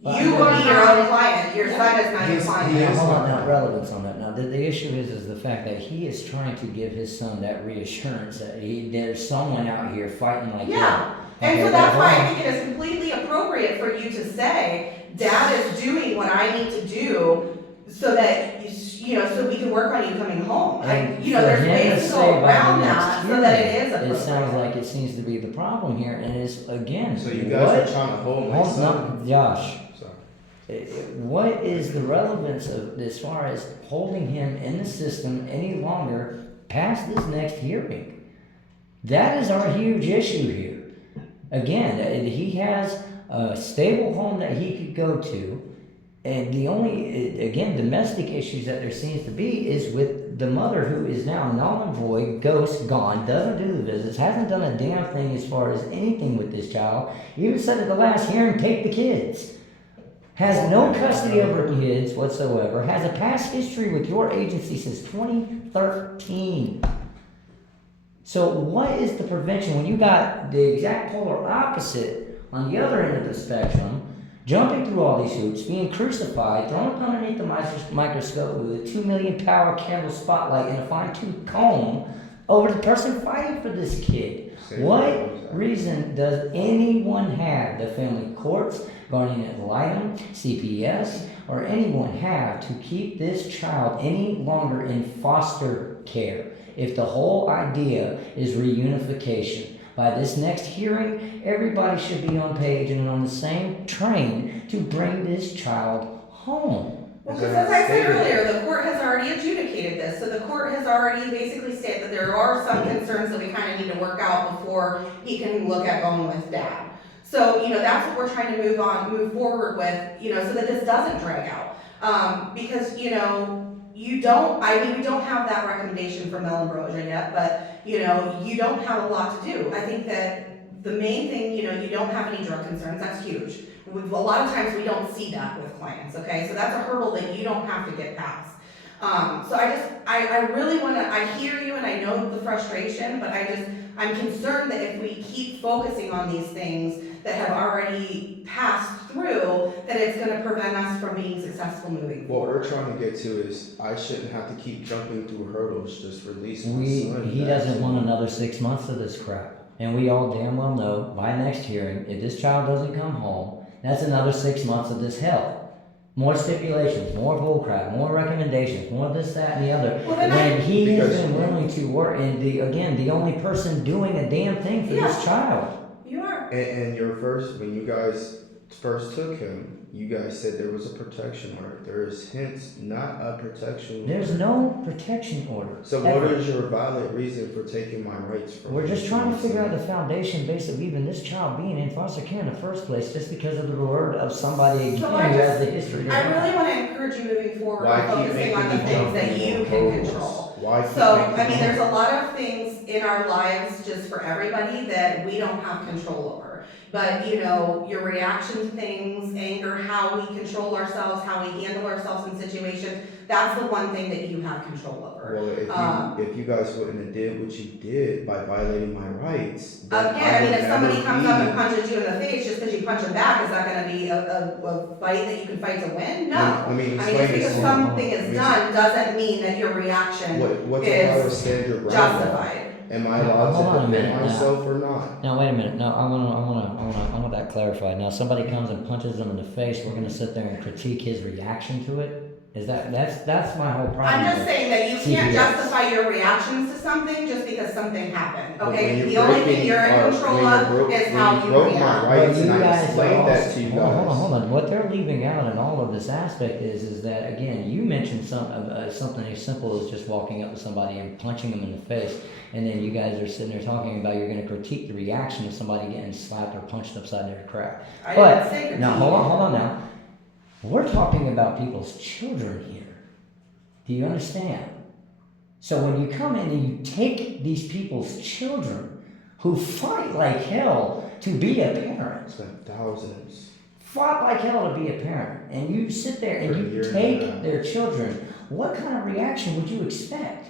You will be your own client, your son is not your He's- client. he Now, is hold on, not. now, relevance on that. Now, the issue is the fact that he is trying to give his son that reassurance that there's someone out here fighting like him. Yeah, and Okay, so but that's hold why I on. think it is completely appropriate for you to say, Dad is doing what I need to do so that, you know, so we can work on you coming home. And You know, for there's him ways to to say go by the around next that so that it is hearing, appropriate. It sounds like it seems to be the problem here, and it's, again, So you guys are trying to hold my Hold son. on, Josh. Sorry. What is the relevance of as far as holding him in the system any longer past this next hearing? That is our huge issue here. Again, he has a stable home that he could go to, and the only, again, domestic issues that there seems to be is with the mother who is now null and void, ghost, gone, doesn't do the visits, hasn't done a damn thing as far as anything with this child. Even said at the last hearing, take the kids. Has no custody of her kids whatsoever, has a past history with your agency since 2013. So what is the prevention when you got the exact polar opposite on the other end of the spectrum, jumping through all these hoops, being crucified, thrown up underneath the microscope with a 2 million power candle spotlight and a fine-tooth comb over the person fighting for this kid? What reason does anyone have, the family courts, guardian ad litem, CPS, or anyone have to keep this child any longer in foster care if the whole idea is reunification? By this next hearing, everybody should be on page and on the same train to bring this child home. Well, because as I said earlier, the court has already adjudicated this, so the court has already basically stated that there are some concerns that we kind of need to work out before he can look at going with Dad. So, you know, that's what we're trying to move forward with, you know, so that this doesn't drag out. Because, you know, we don't have that recommendation from Melambrosia yet, but, you know, you don't have a lot to do. I think that the main thing, you don't have any drug concerns, that's huge. A lot of times we don't see that with clients, okay? So that's a hurdle that you don't have to get past. So I really wanna, I hear you and I know the frustration, but I'm concerned that if we keep focusing on these things that have already passed through, that it's gonna prevent us from being successful moving What forward. we're trying to get to is I shouldn't have to keep jumping through hurdles, just release my son. He doesn't want another 6 months of this crap. And we all damn well know by next hearing, if this child doesn't come home, that's another 6 months of this hell. More stipulations, more bullcrap, more recommendations, more this, that, and the other. Well, then When he has Because- been willing to work, and the only person doing a damn thing for this child. You are. And when you guys first took him, you guys said there was a protection order. There is hence not a protection order. There's no protection order. So ever. what is your valid reason for taking my rights from We're me? just trying to figure out the foundation base of even this child being in foster care in the first place, just because of the word of somebody again So who I has the history. I really want to encourage you moving forward Why on keep focusing making on the me things jump that through you more can hurdles? control. Why keep So, making I mean, me- there's a lot of things in our lives, just for everybody, that we don't have control over. But, your reaction to things, anger, how we control ourselves, how we handle ourselves in situations, that's the one thing that you have control over. Well, if you guys wouldn't have did what you did by violating my rights, then Again, would if somebody never comes up and be- punches you in the face just because you punch them back, is that gonna be a fight that you can fight to win? No. Let me I mean, explain just because this to you. something is done doesn't mean that your reaction What's is Ohio standard right justified. now? Am I allowed Hold on a to minute defend now. myself or not? Now wait a minute. No, I want that clarified. Now somebody comes and punches them in the face. We're gonna sit there and critique his reaction to it. Is that's my whole problem? I'm just with saying that you can't CPS. justify your reactions to something just because something happened, But okay? when The you're only thing breaking you're in our- control when you of broke- is when how you you broke my react. rights, But and you I guys explained are that also- to you hold guys. on. What they're leaving out in all of this aspect is that again, you mentioned something as simple as just walking up to somebody and punching them in the face, and then you guys are sitting there talking about you're going to critique the reaction of somebody getting slapped or punched upside their crap. I But didn't say critique. now hold on now. We're talking about people's children here. Do you understand? So when you come in and you take these people's children who fight like hell to be a parent, Spent thousands. fought like hell to be a parent, and you sit there and For a you year and a take half. their children, what kind of reaction would you expect?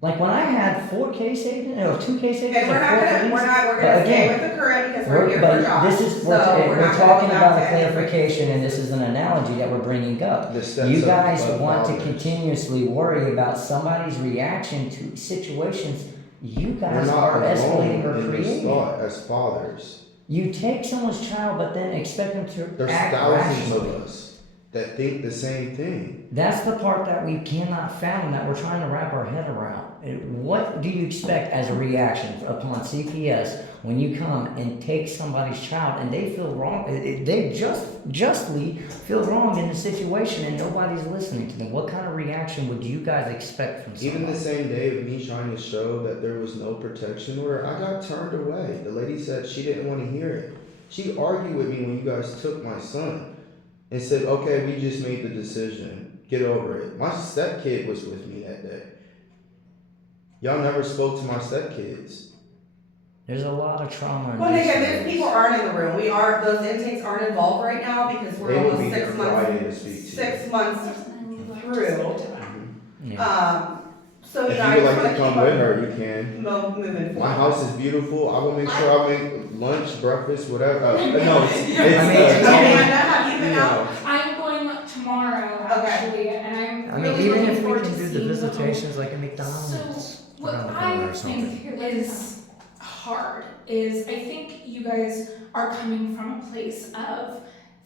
Like when I had 2 case agents, Okay, or we're not 4 gonna, agents, we're but gonna stay again, with the current because we're here for but jobs. this is So we're not gonna talking go about back a to any- clarification, and this is an analogy that we're bringing up. The steps You of guys of want to fathers. continuously worry about somebody's reaction to situations you We're guys not are escalating alone or in this creating. thought as fathers. You take someone's child, but then expect them to There's act thousands rationally. of us that think the same thing. That's the part that we cannot fathom, that we're trying to wrap our head around. What do you expect as a reaction upon CPS when you come and take somebody's child and they feel wrong? They justly feel wrong in the situation and nobody's listening to them. What kind of reaction would you guys expect from somebody? Even the same day of me trying to show that there was no protection order, I got turned away. The lady said she didn't want to hear it. She argued with me when you guys took my son and said, okay, we just made the decision. Get over it. My stepkid was with me that day. Y'all never spoke to my stepkids. There's a lot of trauma. in Well, these again, those things. people aren't in the room. Those intakes aren't involved right now because we're They will almost be 6 here months. Friday to speak to you. 6 months through. Yeah. So If I you would just like wanna to come keep with our her, you can. moving forward. My house is beautiful. I will make sure I make lunch, breakfast, whatever. No, it's Amanda, have you been you out? know, I'm going tomorrow actually, and I'm really even looking if we forward can to do the seeing visitations like at So McDonald's what around the corner I or something. think is hard is I think you guys are coming from a place of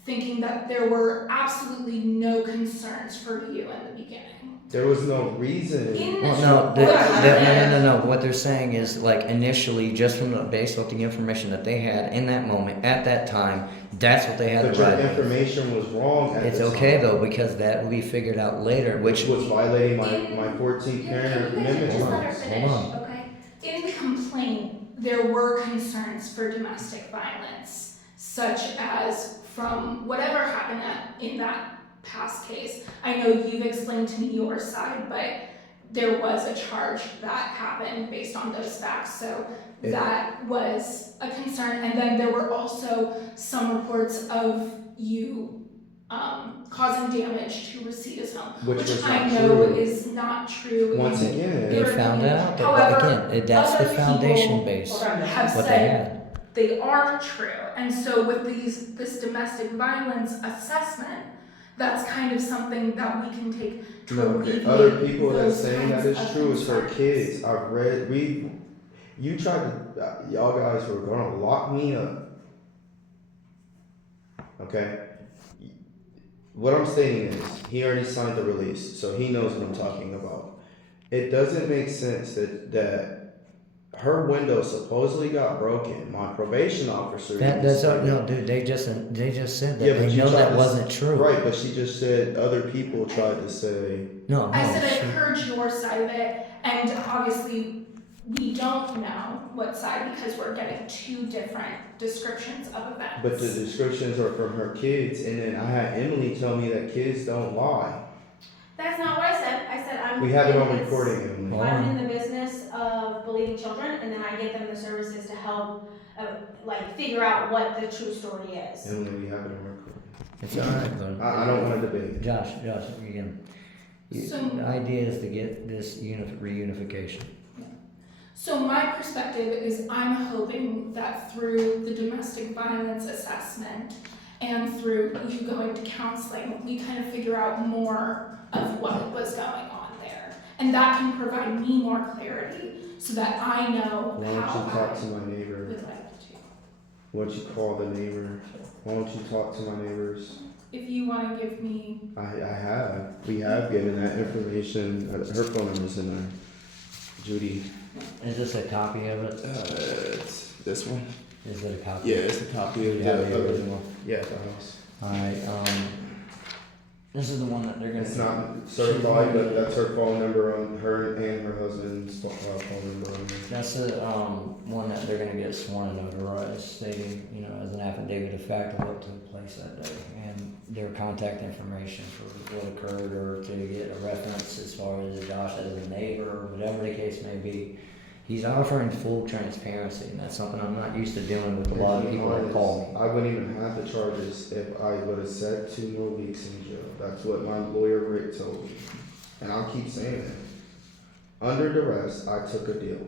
thinking that there were absolutely no concerns for you in the beginning. there was no reason. Well, no, Hold on, no. What they're saying is like initially, just from the based off the information that they had in that moment, at that time, that's what they had But to your write. information was wrong at It's the okay time, though, because that will be figured out later, which was violating my 14th Can parent you guys amendment just let her rights. finish, Hold okay? In the complaint, there were concerns for domestic violence, such as from whatever happened in that past case. I know you've explained to me your side, but there was a charge that happened based on those facts. So that was a concern. And then there were also some reports of you causing damage to Rosita's home, Which was I not know true. is not true. Once again, They found out. However, Again, that's the other foundation people base. have What they said had. they are true. And so with this domestic violence assessment, that's kind of something that we can take to no, alleviate the other people that those saying that kinds is of true is for concerns. kids. I've read, you tried to, y'all guys were gonna lock me up. Okay? What I'm saying is, he already signed the release, so he knows what I'm talking about. It doesn't make sense that her window supposedly got broken. My probation officer. That's no, dude. They just said that. Yeah, but They you know tried that to wasn't true. Right, but she just said other people tried to say. No, I said she- I heard your side of it, and obviously we don't know what side because we're getting two different descriptions of events. But the descriptions are from her kids, and then I had Emily tell me that kids don't lie. That's not what I said. I said I'm. We have it on it's- recording, Emily. I'm in the business of believing children, and then I give them the services to help, like, figure out what the true story is. Emily, we have it on recording. It's all right, but I don't want to debate. Josh, again. So- The idea is to get this reunification. So my perspective is I'm hoping that through the domestic violence assessment and through you going to counseling, we kind of figure out more of what was going on there. And that can provide me more clarity so that I know Why don't how you talk to I my neighbor? would like to. Why don't you call the neighbor? Why don't you talk to my neighbors? If you want to give me, I have. We have given that information. Her phone number's in there. Judy. Is this a copy of it? It's this one. Is it a copy? Yeah, it's a copy of You have the the original. Yeah, the house. Alright, this is the one that they're gonna. It's not certified, but that's her phone number on her and her husband's phone number on there. That's the, one that they're gonna get sworn and notarized, stating, as an affidavit of fact of what took place that day. And their contact information for what occurred, or to get a reference as far as Josh as a neighbor, or whatever the case may be. He's offering full transparency, and that's something I'm not used to dealing with a lot of people that call me. I wouldn't even have the charges if I would have said 2 more weeks in jail. That's what my lawyer Rick told me. And I'll keep saying it. Under duress, I took a deal.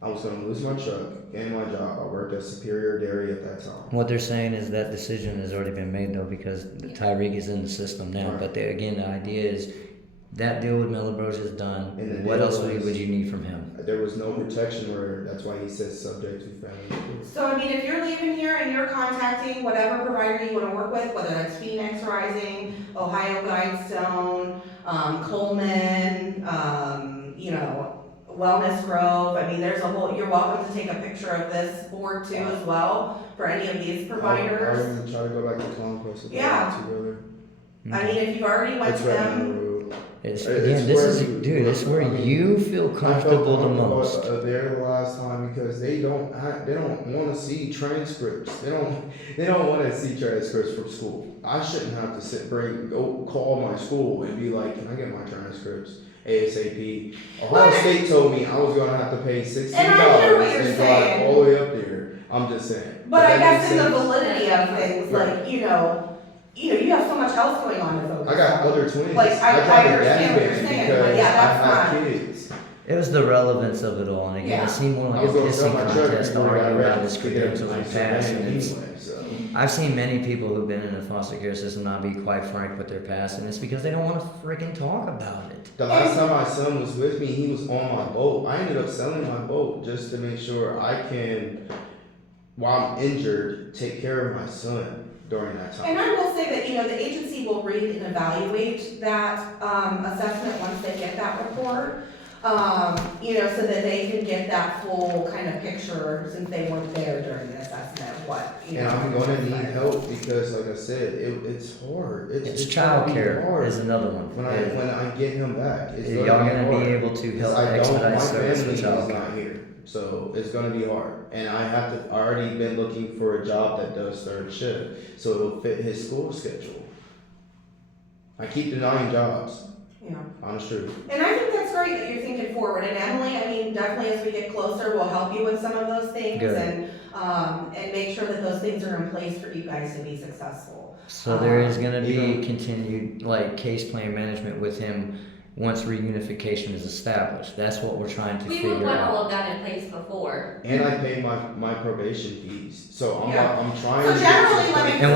I was gonna lose my truck and my job. I worked at Superior Dairy at that time. What they're saying is that decision has already been made though, because Tyreek is in the system now. Right. But again, the idea is that deal with Mellabros is done. And the What deal else was- would you need from him? There was no protection order. That's why he says subject to family court. So, I mean, if you're leaving here and you're contacting whatever provider you wanna work with, whether that's Phoenix Rising, Ohio Guidestone, Coleman, Wellness Grove, I mean, there's a whole, you're welcome to take a picture of this board too as well, for any of these I providers. would try to go back to Conquest if Yeah. I want to, brother. I mean, if you've already went It's to right down the them, road. It's, It's again, this where is, you- dude, this is where I mean, you feel comfortable the most. There the last time because they don't want to see transcripts. They don't want to see transcripts from school. I shouldn't have to go call my school and be like, can I get my transcripts ASAP? Ohio State told me I was gonna have to pay $16 And I hear what you're and drive saying. all the way up there. I'm just saying. but I that guess makes in the sense. validity of things, Right. like, you have so much else going on to focus I got on. other twins. Like, I got a understand what you're daddy saying, because but yeah, I that's have not- kids. It was the relevance of it all, and again, Yeah. it seemed more I like a was gonna sell pissing my truck contest to before I got argue about ready his to get a credentials and nice past, name and it's, anyway, so. I've seen many people who've been in the foster care system not be quite frank with their past, and it's because they don't want to freaking talk about it. The last time my son was with me, he was on my boat. I ended up selling my boat just to make sure I can, while I'm injured, take care of my son during that time. And I will say that, the agency will read and evaluate that, assessment once they get that report. So that they can get that full kind of picture, since they weren't there during the assessment, of what, And I'm gonna need help because, like I said, it's hard. It's gonna be childcare hard is another one. when I get him back. It's Y'all gonna gonna hard. be able to help Because expedite my service family for is childcare. not here, so it's gonna be hard. And I already been looking for a job that does third shift, so it'll fit his school schedule. I keep denying jobs. Yeah. Honest truth. And I think that's great that you're thinking forward. And Emily, I mean, definitely as we get closer, we'll help you with some of those things Good. and make sure that those things are in place for you guys to be successful. So there is gonna be Even- continued, like, case plan management with him once reunification is established. That's what we're trying to We figure would want all out. of that in place before. And I pay my probation fees, so Yeah. I'm trying So to. generally, let me- And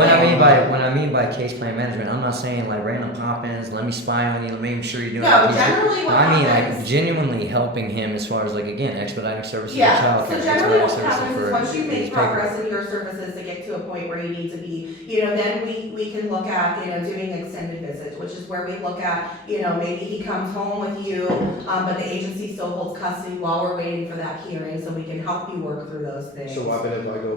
what I mean by case plan management, I'm not saying like random pop-ins, let me spy on you, let me make sure you're doing No, everything. generally what I mean happens- like genuinely helping him as far as like, again, expediting services for Yeah, child so care, generally what expediting happens is services once for you his make paperwork. progress in your services to get to a point where you need to be, then we can look at, doing extended visits, which is where we look at, maybe he comes home with you, but the agency still holds custody while we're waiting for that hearing, so we can help you work through those things. So what if I go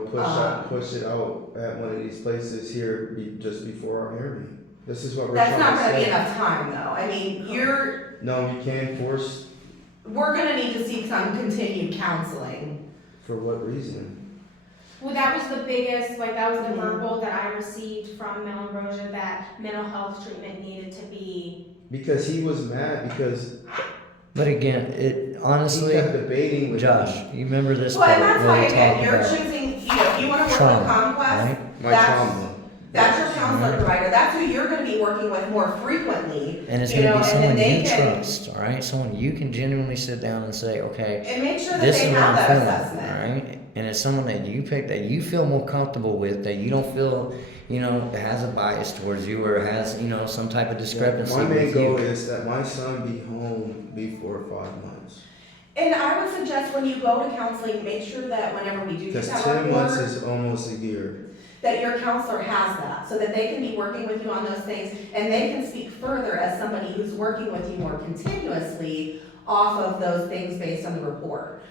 push it out at one of these places here just before our hearing? This is what we're That's trying not to gonna be say. enough time though. I mean, No, you can't force, we're gonna need to seek some continued counseling. for what reason? Well, that was the biggest, that was the Mhm. verbal that I received from Mel Ambrosia, that mental health treatment needed to be. Because he was mad because But again, it he honestly, kept debating with Josh, me. you remember this Well, part and that's where why we again, talk you're about choosing, you wanna work with trauma, Conquest, right? My That's- trauma. that's your counselor provider, that's who you're gonna be working with more frequently. And it's You gonna know, be and someone then you they can- trust, all right? Someone you can genuinely sit down and say, okay, And make sure that this they is what have I'm that feeling, assessment. all right? And it's someone that you pick that you feel more comfortable with, that you don't feel, has a bias towards you or has, some type of discrepancy My main with goal you. is that my son be home before 5 months. And I would suggest when you go to counseling, make sure that whenever we do get Because that 10 months report, is almost a year. that your counselor has that, so that they can be working with you on those things, and they can speak further as somebody who's working with you more continuously off of those things based on the report.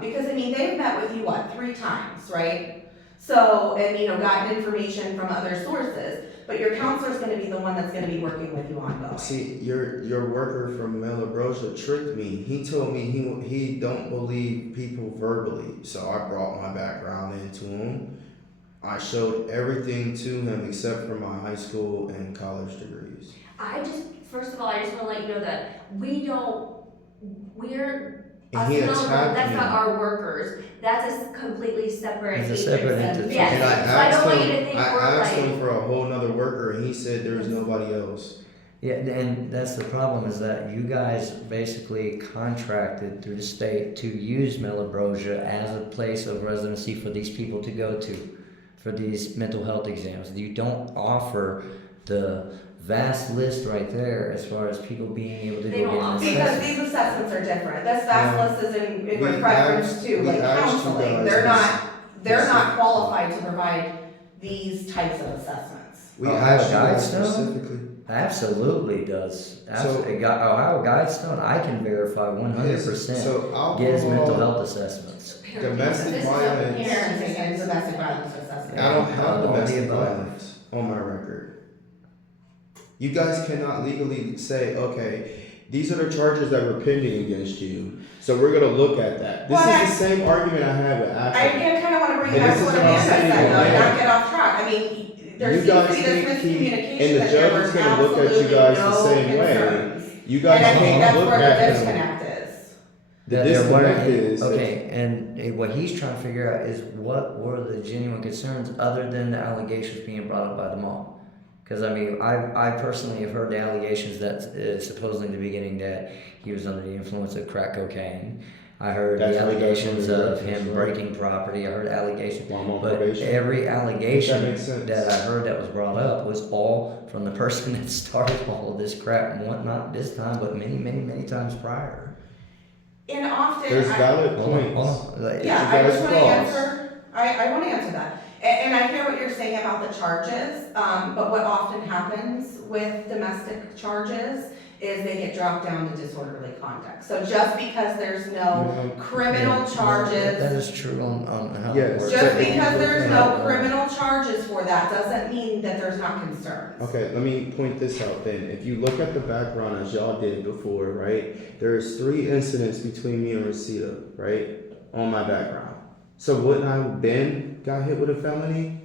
Because they've met with you, 3 times, right? So, and gotten information from other sources, but your counselor's gonna be the one that's gonna be working with you ongoing. See, your worker from Mel Ambrosia tricked me. He told me he don't believe people verbally, so I brought my background into him. I showed everything to him except for my high school and college degrees. First of all, I just wanna let you know that And he us attacked that's me. not our workers, that's a completely separate. It's a separate agency. entity. Yes, And so I don't want you to think I we're asked like. him for a whole nother worker, and he said there was nobody else. Yeah, and that's the problem is that you guys basically contracted through the state to use Mellabrosia as a place of residency for these people to go to for these mental health exams. You don't offer the vast list right there as far as people being able to They go don't get an offer- Because assessment. these assessments are different, this fast list is in We reference asked- to we like asked you counseling, guys they're this- not qualified to provide these types of assessments. We Ohio asked you guys Guidestone? specifically. Absolutely does. So- Ohio Guidestone, I can verify 100% So gives mental alcohol, health assessments. domestic This is a violence. Parenting and domestic violence assessment. I don't have All the domestic above. violence on my record. You guys cannot legally say, okay, these are the charges that were pending against you, so we're gonna look at that. This Well, is the same argument I had with I Ashley. again kind of want to bring And back this to what is what I'm Amanda saying, said, though, and Amanda. not get off track. There You seems to guys be this think miscommunication and the that there judge was is gonna look at you absolutely guys the no same way. concerns. You And guys I think can't that's look where the at them. disconnect is. The That there weren't disconnect is, okay, and what he's trying to figure out is what were the genuine concerns other than the allegations being brought up by the mom. Because I personally have heard the allegations that supposedly in the beginning that he was under the influence of crack cocaine. I heard That's the what allegations that's what of it him is, right? breaking property. I heard allegations, while I'm on but probation. every allegation That makes sense. that I heard that was brought up was all from the person that started all of this crap, and not this time, but many times prior. And often, There's valid Hold on, points. hold on. Like, yeah, You I guys just want to cross. answer, I want to answer that. And I hear what you're saying about the charges, but what often happens with domestic charges is they get dropped down to disorderly conduct. So just because there's no criminal That charges, is true on how Yes. it works. just But- because there's no Yeah. criminal charges for that doesn't mean that there's not concerns. Okay, let me point this out then. If you look at the background as y'all did before, right? There's 3 incidents between me and Rosita, right? On my background. So wouldn't I have been got hit with a felony?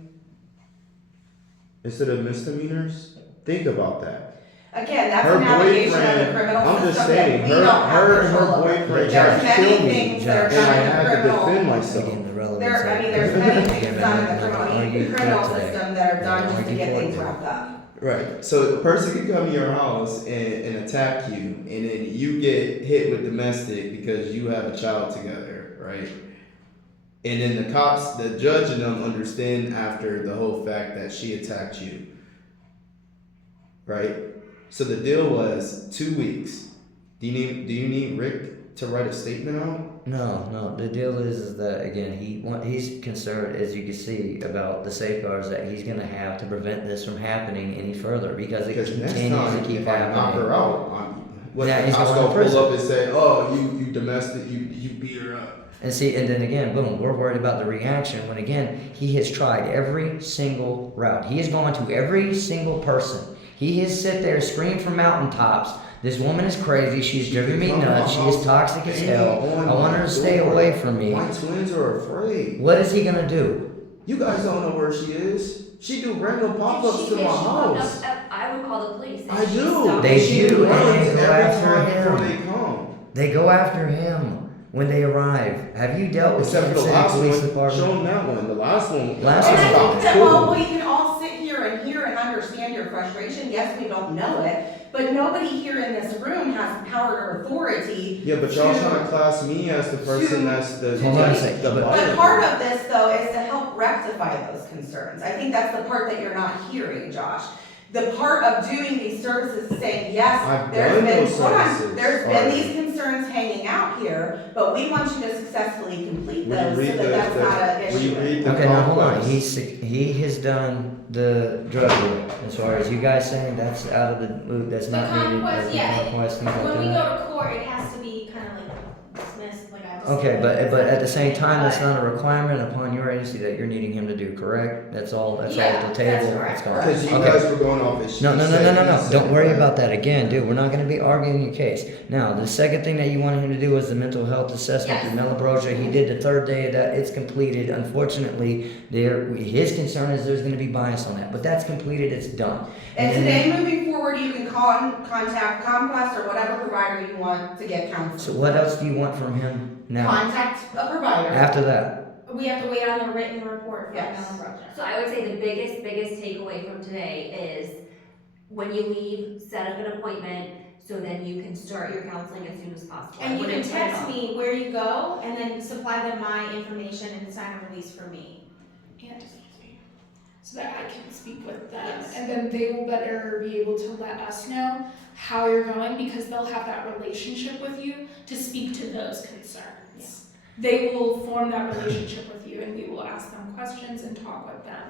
Instead of misdemeanors? Think about that. Again, that's Her a navigation of the boyfriend, criminal I'm just system saying, that we her don't have and her control over. boyfriend There's tried to many kill me, things that are Josh. and I done in had the to defend criminal. myself. Again, the relevance There's of many Again, things done in the argue criminal court today. system that are done just to Argue get court things today. wrapped up. Right. So a person can come to your house and attack you, and then you get hit with domestic because you have a child together, right? And then the cops, the judge and them understand after the whole fact that she attacked you, right? So the deal was 2 weeks. Do you need Rick to write a statement out? No. The deal is that again, he's concerned, as you can see, about the safeguards that he's going to have to prevent this from happening any further because it Because next continues time, to keep if I knock her happening. out, what Now the he's cops going to gonna prison. pull up and say, "Oh, you domestic, you beat her up." And see, and then again, boom, we're worried about the reaction when again, he has tried every single route. He has gone to every single person. He has sit there, screamed from mountaintops. This woman is crazy. She's driven me nuts. She is toxic as hell. I want her to stay away from me. My twins are afraid. What is he gonna do? You guys don't know where she is. She do random pop-ups to my house. I would call the police. If I she do. stopped- They She do, and runs they go every after time him. before they come. They go after him when they arrive. Have you dealt with Except for Kansas the City last Police one. Show Department? them that one. The last one. Last And one. I about think that two. while we can all sit here and understand your frustration, yes, we don't know it, but nobody here in this room has power or authority. Yeah, but y'all trying to class me as the person that's the Hold on a second, the but- But violent part one. of this, though, is to help rectify those concerns. I think that's the part that you're not hearing, Josh. The part of doing these services is saying, yes, I've there's done been, those hold on, services there's been already. these concerns hanging out here, but we want you to successfully complete those so Reread that that's not an issue. reread the Okay, now hold on. conquest. He has done the drug deal. As far as you guys saying that's out of the loop, that's The not needed. conquest, the yeah. conquest, things like When we that. go to court, it has to be kind of like dismissed, like I just. Okay, but at the same time, that's But- not a requirement upon your agency that you're needing him to do, correct? That's all at the Yeah, table. that's It's correct. gone. Because you Okay. guys were going off as she No. said, Don't worry right? about that again, dude. We're not going to be arguing your case. Now, the second thing that you wanted him to do was the mental health assessment Yes. through Mellabrosia. He did the third day of that. It's completed. Unfortunately, his concern is there's going to be bias on that, but that's completed. It's done. And then- today, moving forward, you can contact Comcast or whatever provider you want to get So counseling. what else do you want from him now? Contact a provider. After that, We have to wait on the written report from Yes. Mellon So I would say the biggest takeaway from today is when you leave, set up an appointment so then you can start your counseling as soon as possible. And you can Wouldn't put it text off. me where you go and then supply them my information and sign a release for me. And so that I can speak with them, and then they will better be able to let us know how you're going because they'll have that relationship with you to speak to those concerns. They will form that relationship with you, and we will ask them questions and talk with them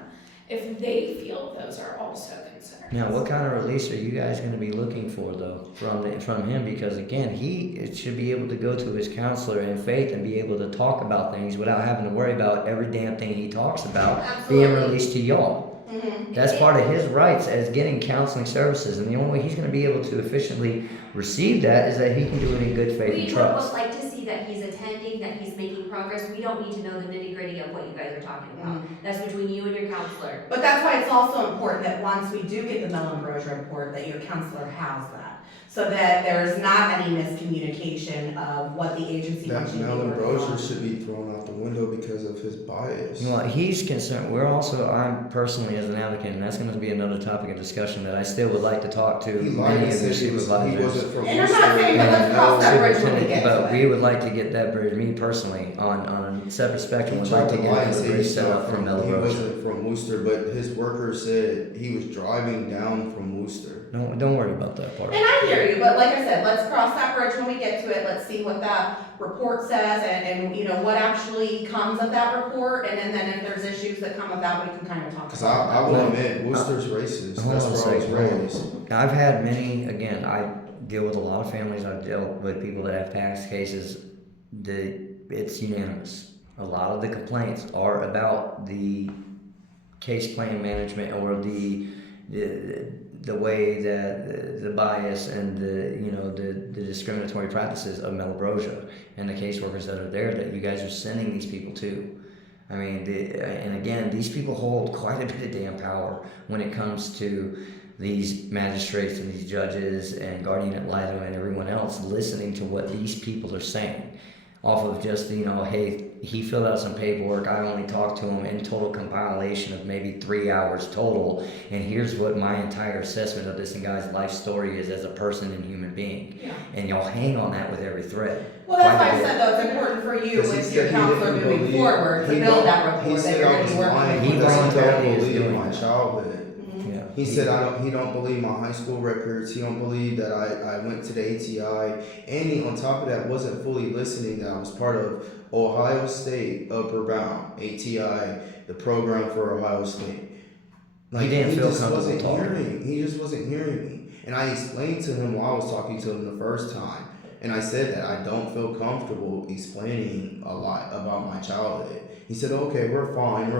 if they feel those are also concerns. now what kind of release are you guys going to be looking for though from him? Because again, he should be able to go to his counselor in faith and be able to talk about things without having to worry about every damn thing he talks about being Absolutely. released to y'all. Mhm. That's part of his rights as getting counseling services, and the only way he's going to be able to efficiently receive that is that he can do it in good faith We and would trust. like to see that he's attending, that he's making progress. We don't need to know the nitty-gritty of what you guys are talking about. That's between you and your counselor. But that's why it's also important that once we do get the Mellon-Broja report, that your counselor has that. So that there's not any miscommunication of what the agency That wants you to be Melon working on. Brosia should be thrown out the window because of his bias. Well, he's concerned. I'm personally as an advocate, and that's going to be another topic of discussion that I still would like to talk to He lied many and of the said he supervisors. wasn't from And I'm not saying that let's cross that bridge when we get But to we it. would like to get that bridge. Me personally, on a separate spectrum, He would tried like to to get lie and the say bridge he's set not up from he Mellabrosia. wasn't from Worcester, but his worker said he was driving down from Worcester. No, don't worry about that part. And I hear you, but like I said, let's cross that bridge when we get to it. Let's see what that report says and you know, what actually comes of that report. And then if there's issues that come of that, we can kind of talk Because about I that. will admit, Worcester's racist. Hold That's on a where I was second, hold on. raised. I've had many, again, I deal with a lot of families, I've dealt with people that have tax cases, it's unanimous. A lot of the complaints are about the case plan management or the way that the bias and the discriminatory practices of Mellabrosia and the caseworkers that are there that you guys are sending these people to. I mean, and again, these people hold quite a bit of damn power when it comes to these magistrates and these judges and guardian ad litem and everyone else listening to what these people are saying off of just, hey, he filled out some paperwork, I only talked to him in total compilation of maybe 3 hours total, and here's what my entire assessment of this guy's life story is as a person and human being. Yeah. And y'all hang on that with every thread. Well, that's Quite why a I bit. said though, it's important for you Because he with your said he counselor didn't moving believe- forward to he build don't- that He rapport that said you're I gonna was be working lying with. He because he voluntarily don't is believe doing my that. childhood. Yeah. He said he don't believe my high school records. He don't believe that I went to the ATI, and he on top of that wasn't fully listening that I was part of Ohio State Upper Bound ATI, the program for Ohio State. He didn't feel just comfortable wasn't talking. hearing. He just wasn't hearing me, and I explained to him while I was talking to him the first time, and I said that I don't feel comfortable explaining a lot about my childhood. He said, okay, we're fine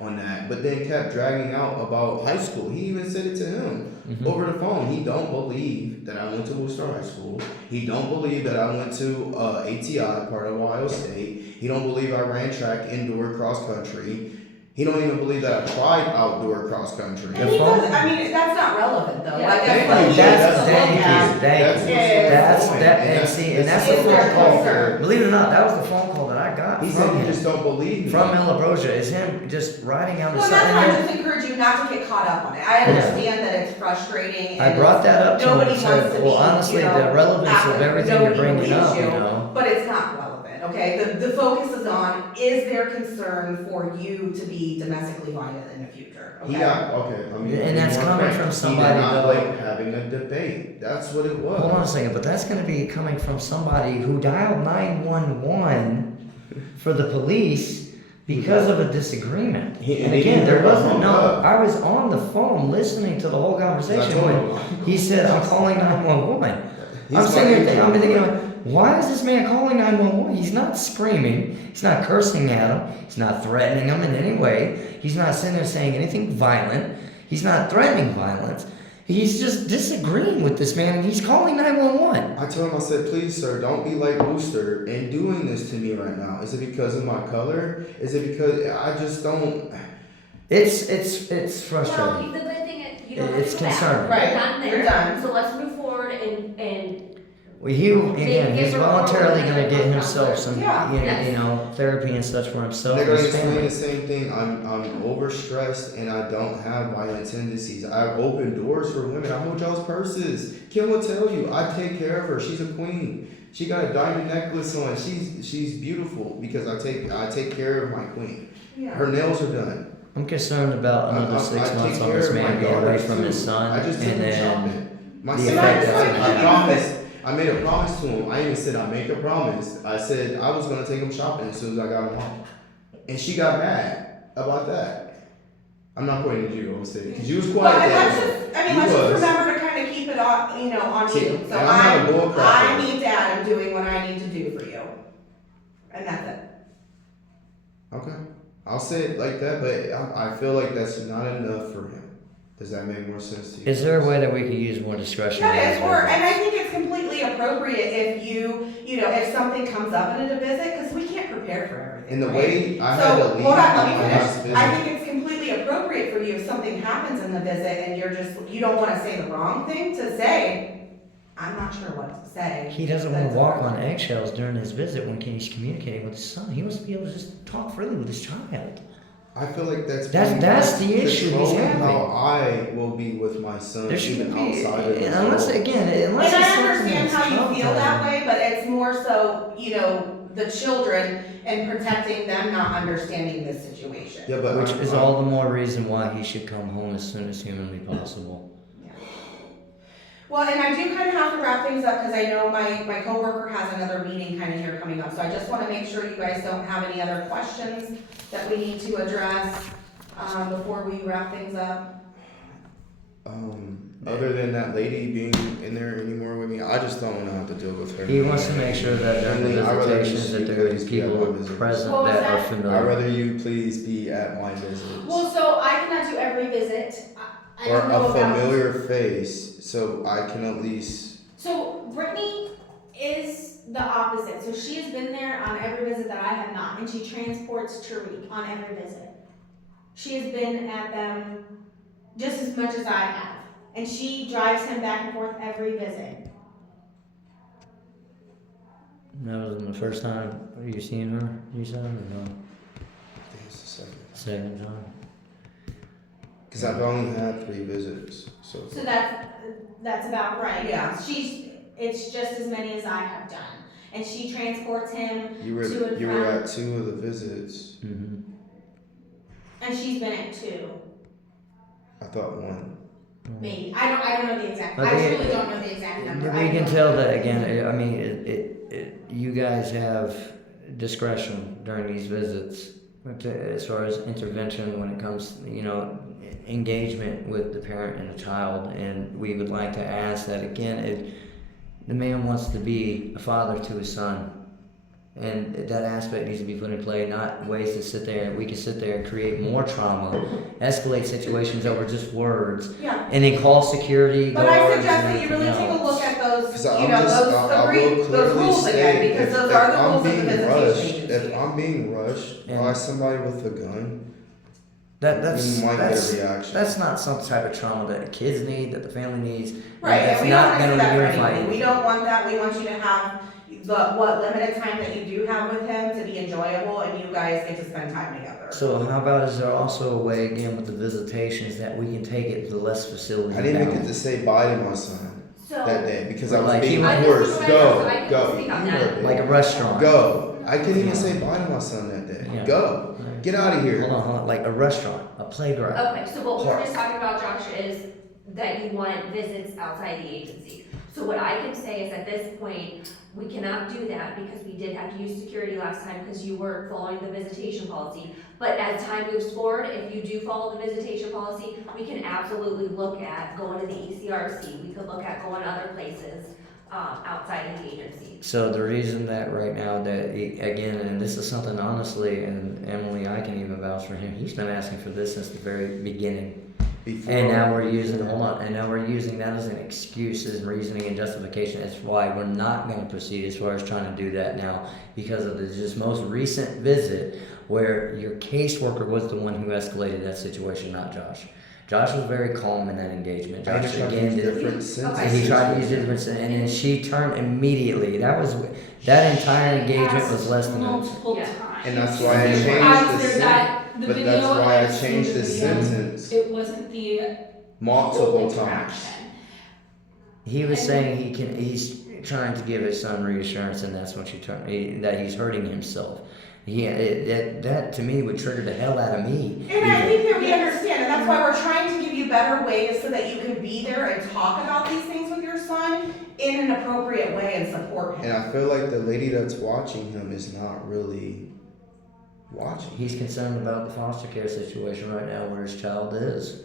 on that. But then kept dragging out about high school. He even said it to him over the phone. He don't believe that I went to Worcester High School. He don't believe that I went to ATI, part of Ohio State. He don't believe I ran track, indoor, cross country. He don't even believe that I tried outdoor cross country. And he doesn't, I mean, that's not relevant though, Yeah. like, Thank that's what you. he That's, has to look thank at. you, thank you. That's the point. And that's the Is there phone call. concern? Believe it or not, that was the phone call that I got He from said you him. just don't believe me. From Malabrosia is him just writing out the Well, that's why I sign. just encourage you not to get caught up on it. I understand that it's frustrating I and brought that up to him nobody and wants said, to well, be, honestly, you know, the relevance of active. everything you're Nobody bringing believes up, you. But it's not relevant, okay? The focus is on, is there concern for you to be domestically violent in the future, okay? I mean, And that's we weren't coming friends. from He somebody did not though- like having a debate. That's what it was. Hold on a second, but that's going to be coming from somebody who dialed 911 for the police because of a disagreement. He- And he again, there never wasn't hung no, up. I was on the phone listening to the whole I conversation told when him. he said, I'm calling 911. He's I'm sitting fucking there thinking, idiot. why is this man calling 911? He's not screaming. He's not cursing at him. He's not threatening him in any way. He's not sitting there saying anything violent. He's not threatening violence. He's just disagreeing with this man, and he's calling 911. I told him, I said, please, sir, don't be like Wooster and doing this to me right now. Is it because of my color? Is it because I just don't? It's Well, frustrating. the good thing is you don't have It's to go back. concerning. Right, We're done you're there. done. So let's move forward and Well, again, he's Give her voluntarily a going to get counselor. himself some, Yeah. Yes. therapy and such for himself They're and gonna his explain family. the same thing. I'm overstressed and I don't have violent tendencies. I open doors for women. I hold y'all's purses. Kim will tell you. I take care of her. She's a queen. She got a diamond necklace on. She's beautiful because I take care of my queen. Yeah. Her nails are done. I'm concerned about another I 6 take months on care this of my man being away daughters, from too. his son, I just took and him then shopping. My the son, effect that's I gonna have. promised. I made a promise to him. I even said I make a promise. I said I was gonna take him shopping as soon as I got him home, and she got mad about that. I'm not pointing at you, obviously, because you was Well, quiet. and there. let's You just was. remember to kind of keep it on, on See, you. and So I'm not a bull I crapper. need dad, I'm doing what I need to do for you. And that's it. Okay, I'll say it like that, but I feel like that's not enough for him. Does that make more sense to you? Is there a way that we could use more discretion? That is, and I think it's completely appropriate if if something comes up in a visit, because we can't prepare for everything. In the right? way I had So, to leave hold on, let my me last finish. I visit. think it's completely appropriate for you if something happens in the visit and you don't want to say the wrong thing, to say, I'm not sure what to say. He doesn't want That's to walk on appropriate. eggshells during his visit when he's communicating with his son. He wants to be able to just talk freely with his child. I feel like that's That's the issue he's controlling having. how I will be with my son, There even shouldn't be, outside of this unless world. again, unless And it's I something understand that's how you feel that traumatizing. way, but it's more so, the children and protecting them not understanding this situation. Yeah, but Which I'm- is I'm- all the more reason why he should come home as soon as humanly possible. Well, and I do kind of have to wrap things up because I know my coworker has another meeting kind of here coming up. So I just want to make sure you guys don't have any other questions that we need to address before we wrap things up. Other than that lady being in there anymore with me, I just don't want to have to deal with her. He wants to make sure that during the I'd rather visitations you that there are please be at people my visits. present What was that are that? familiar. I'd rather you please be at my visits. Well, so I cannot do every visit. I Or don't know a about. familiar face, so I can at least. So Brittany is the opposite. So she has been there on every visit that I have not, and she transports Tariq on every visit. She has been at them just as much as I have. And she drives him back and forth every visit. That was the first time you seen her, you said, or no? I think it's the second. Second time? Because I've only had 3 visits. So So that's about right. Yeah. It's just as many as I have done. And she transports him you were to and you from, were at 2 of the visits. Mm-hmm. and she's been at 2. I thought 1. Maybe. I don't know the exact, But I they- truly don't know the exact number. We can tell that again. I mean, you guys have discretion during these visits as far as intervention when it comes, engagement with the parent and the child. And we would like to ask that again. If the man wants to be a father to his son, and that aspect needs to be put in play, not ways to sit there. We can sit there and create more trauma, escalate situations over just words, Yeah. and then call security But I guards suggest and that you really everything take a else. look at those, Because I will those clearly rules again, state because if those are the I'm rules of the being visitation rushed, agency. if I'm being rushed by somebody with a gun, That's you might get a reaction. that's not some type of trauma that the kids need, that the family needs. Right, That's and we don't not want to going do to that for unify anyone. you. We don't want that. We want you to have what limited time that you do have with him to be enjoyable, and you guys get to spend time together. So how about, is there also a way again with the visitations that we can take it to less facilities? I didn't even now? get to say bye to my son So, that day because I was Like, being he- I can forced. speak Go, on that. go. I can speak on You that. heard it. Like a restaurant. Go. I couldn't even say bye to my son that day. Yeah. Go. Get out of here. Hold on, like a restaurant, a playground. okay, so what we're just talking about, Josh, is that you want visits outside the agency. So what I can say is at this point, we cannot do that because we did have to use security last time because you weren't following the visitation policy. But as time moves forward, if you do follow the visitation policy, we can absolutely look at going to the ECRC. We could look at going other places outside of the agency. So the reason that right now that, again, and this is something honestly, and Emily, I can even vouch for him, he's been asking for this since the very beginning. Before. And now we're using, and now we're using that as an excuse, as reasoning and justification. That's why we're not going to proceed as far as trying to do that now, because of the just most recent visit where your caseworker was the one who escalated that situation, not Josh. Josh was very calm in that engagement. I Josh tried to again use did. different And sentences. he tried to use different, and then she turned immediately. That entire engagement was less than a. multiple Yeah. times. And that's why I So changed I've the said sen- that the But video, that's why I I've seen changed the video. sentence It wasn't the multiple whole times. interaction. He was saying he's trying to give his son reassurance, and that's when that he's hurting himself. That to me would trigger the hell out of me. And I think that we understand, and that's why we're trying to give you better ways so that you can be there and talk about these things with your son in an appropriate way and support him. And I feel like the lady that's watching him is not really watching. He's concerned about the foster care situation right now, where his child is.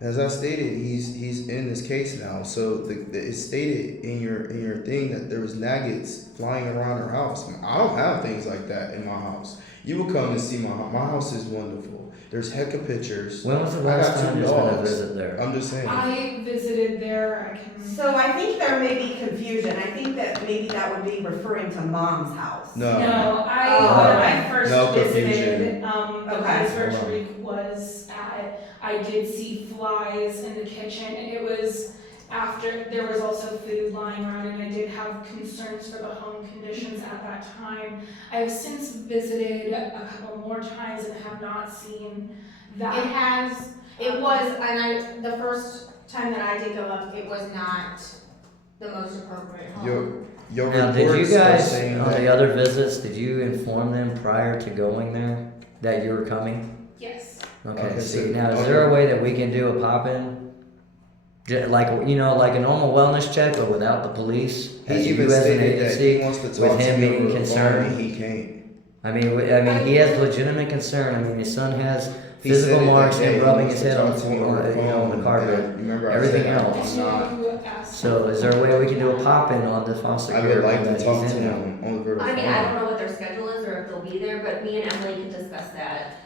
As I stated, he's in this case now. So it's stated in your thing that there was nuggets flying around her house. I don't have things like that in my house. You will come and see my house. My house is wonderful. There's heck of pictures. When was the I last got time 2 there's been a dogs. visit there? I'm just saying. I visited there, I can. So I think there may be confusion. I think that maybe that would be referring to mom's house. No. No, Oh. when I first No visited, confusion. the Okay. place where Hold on. Tariq was at, I did see flies in the kitchen. It was after, there was also food lying around, and I did have concerns for the home conditions at that time. I have since visited a couple more times and have not seen that. The first time that I did go up, it was not the most appropriate home. Your Now, did you reports are guys saying on that the other visits? Did you inform them prior to going there that you were coming? Yes. Okay. Okay, See, so- now is there a way that we can do a pop-in? Like like a normal wellness check, but without the police? he As even you as an stated that agency? he wants to talk with to him me being over the concerned. phone. He can't. I mean, he has legitimate concern. I mean, his son has He physical said it marks that day. and He rubbing wants his to head on talk the to me over the on the phone. carpet. And remember, I Everything said else. I'm not. To ask. So is there a way we can do a pop-in on the foster I care would like home to that talk he's to in now? him over the phone. I mean, I don't know what their schedule is or if they'll be there, but me and Emily can discuss that.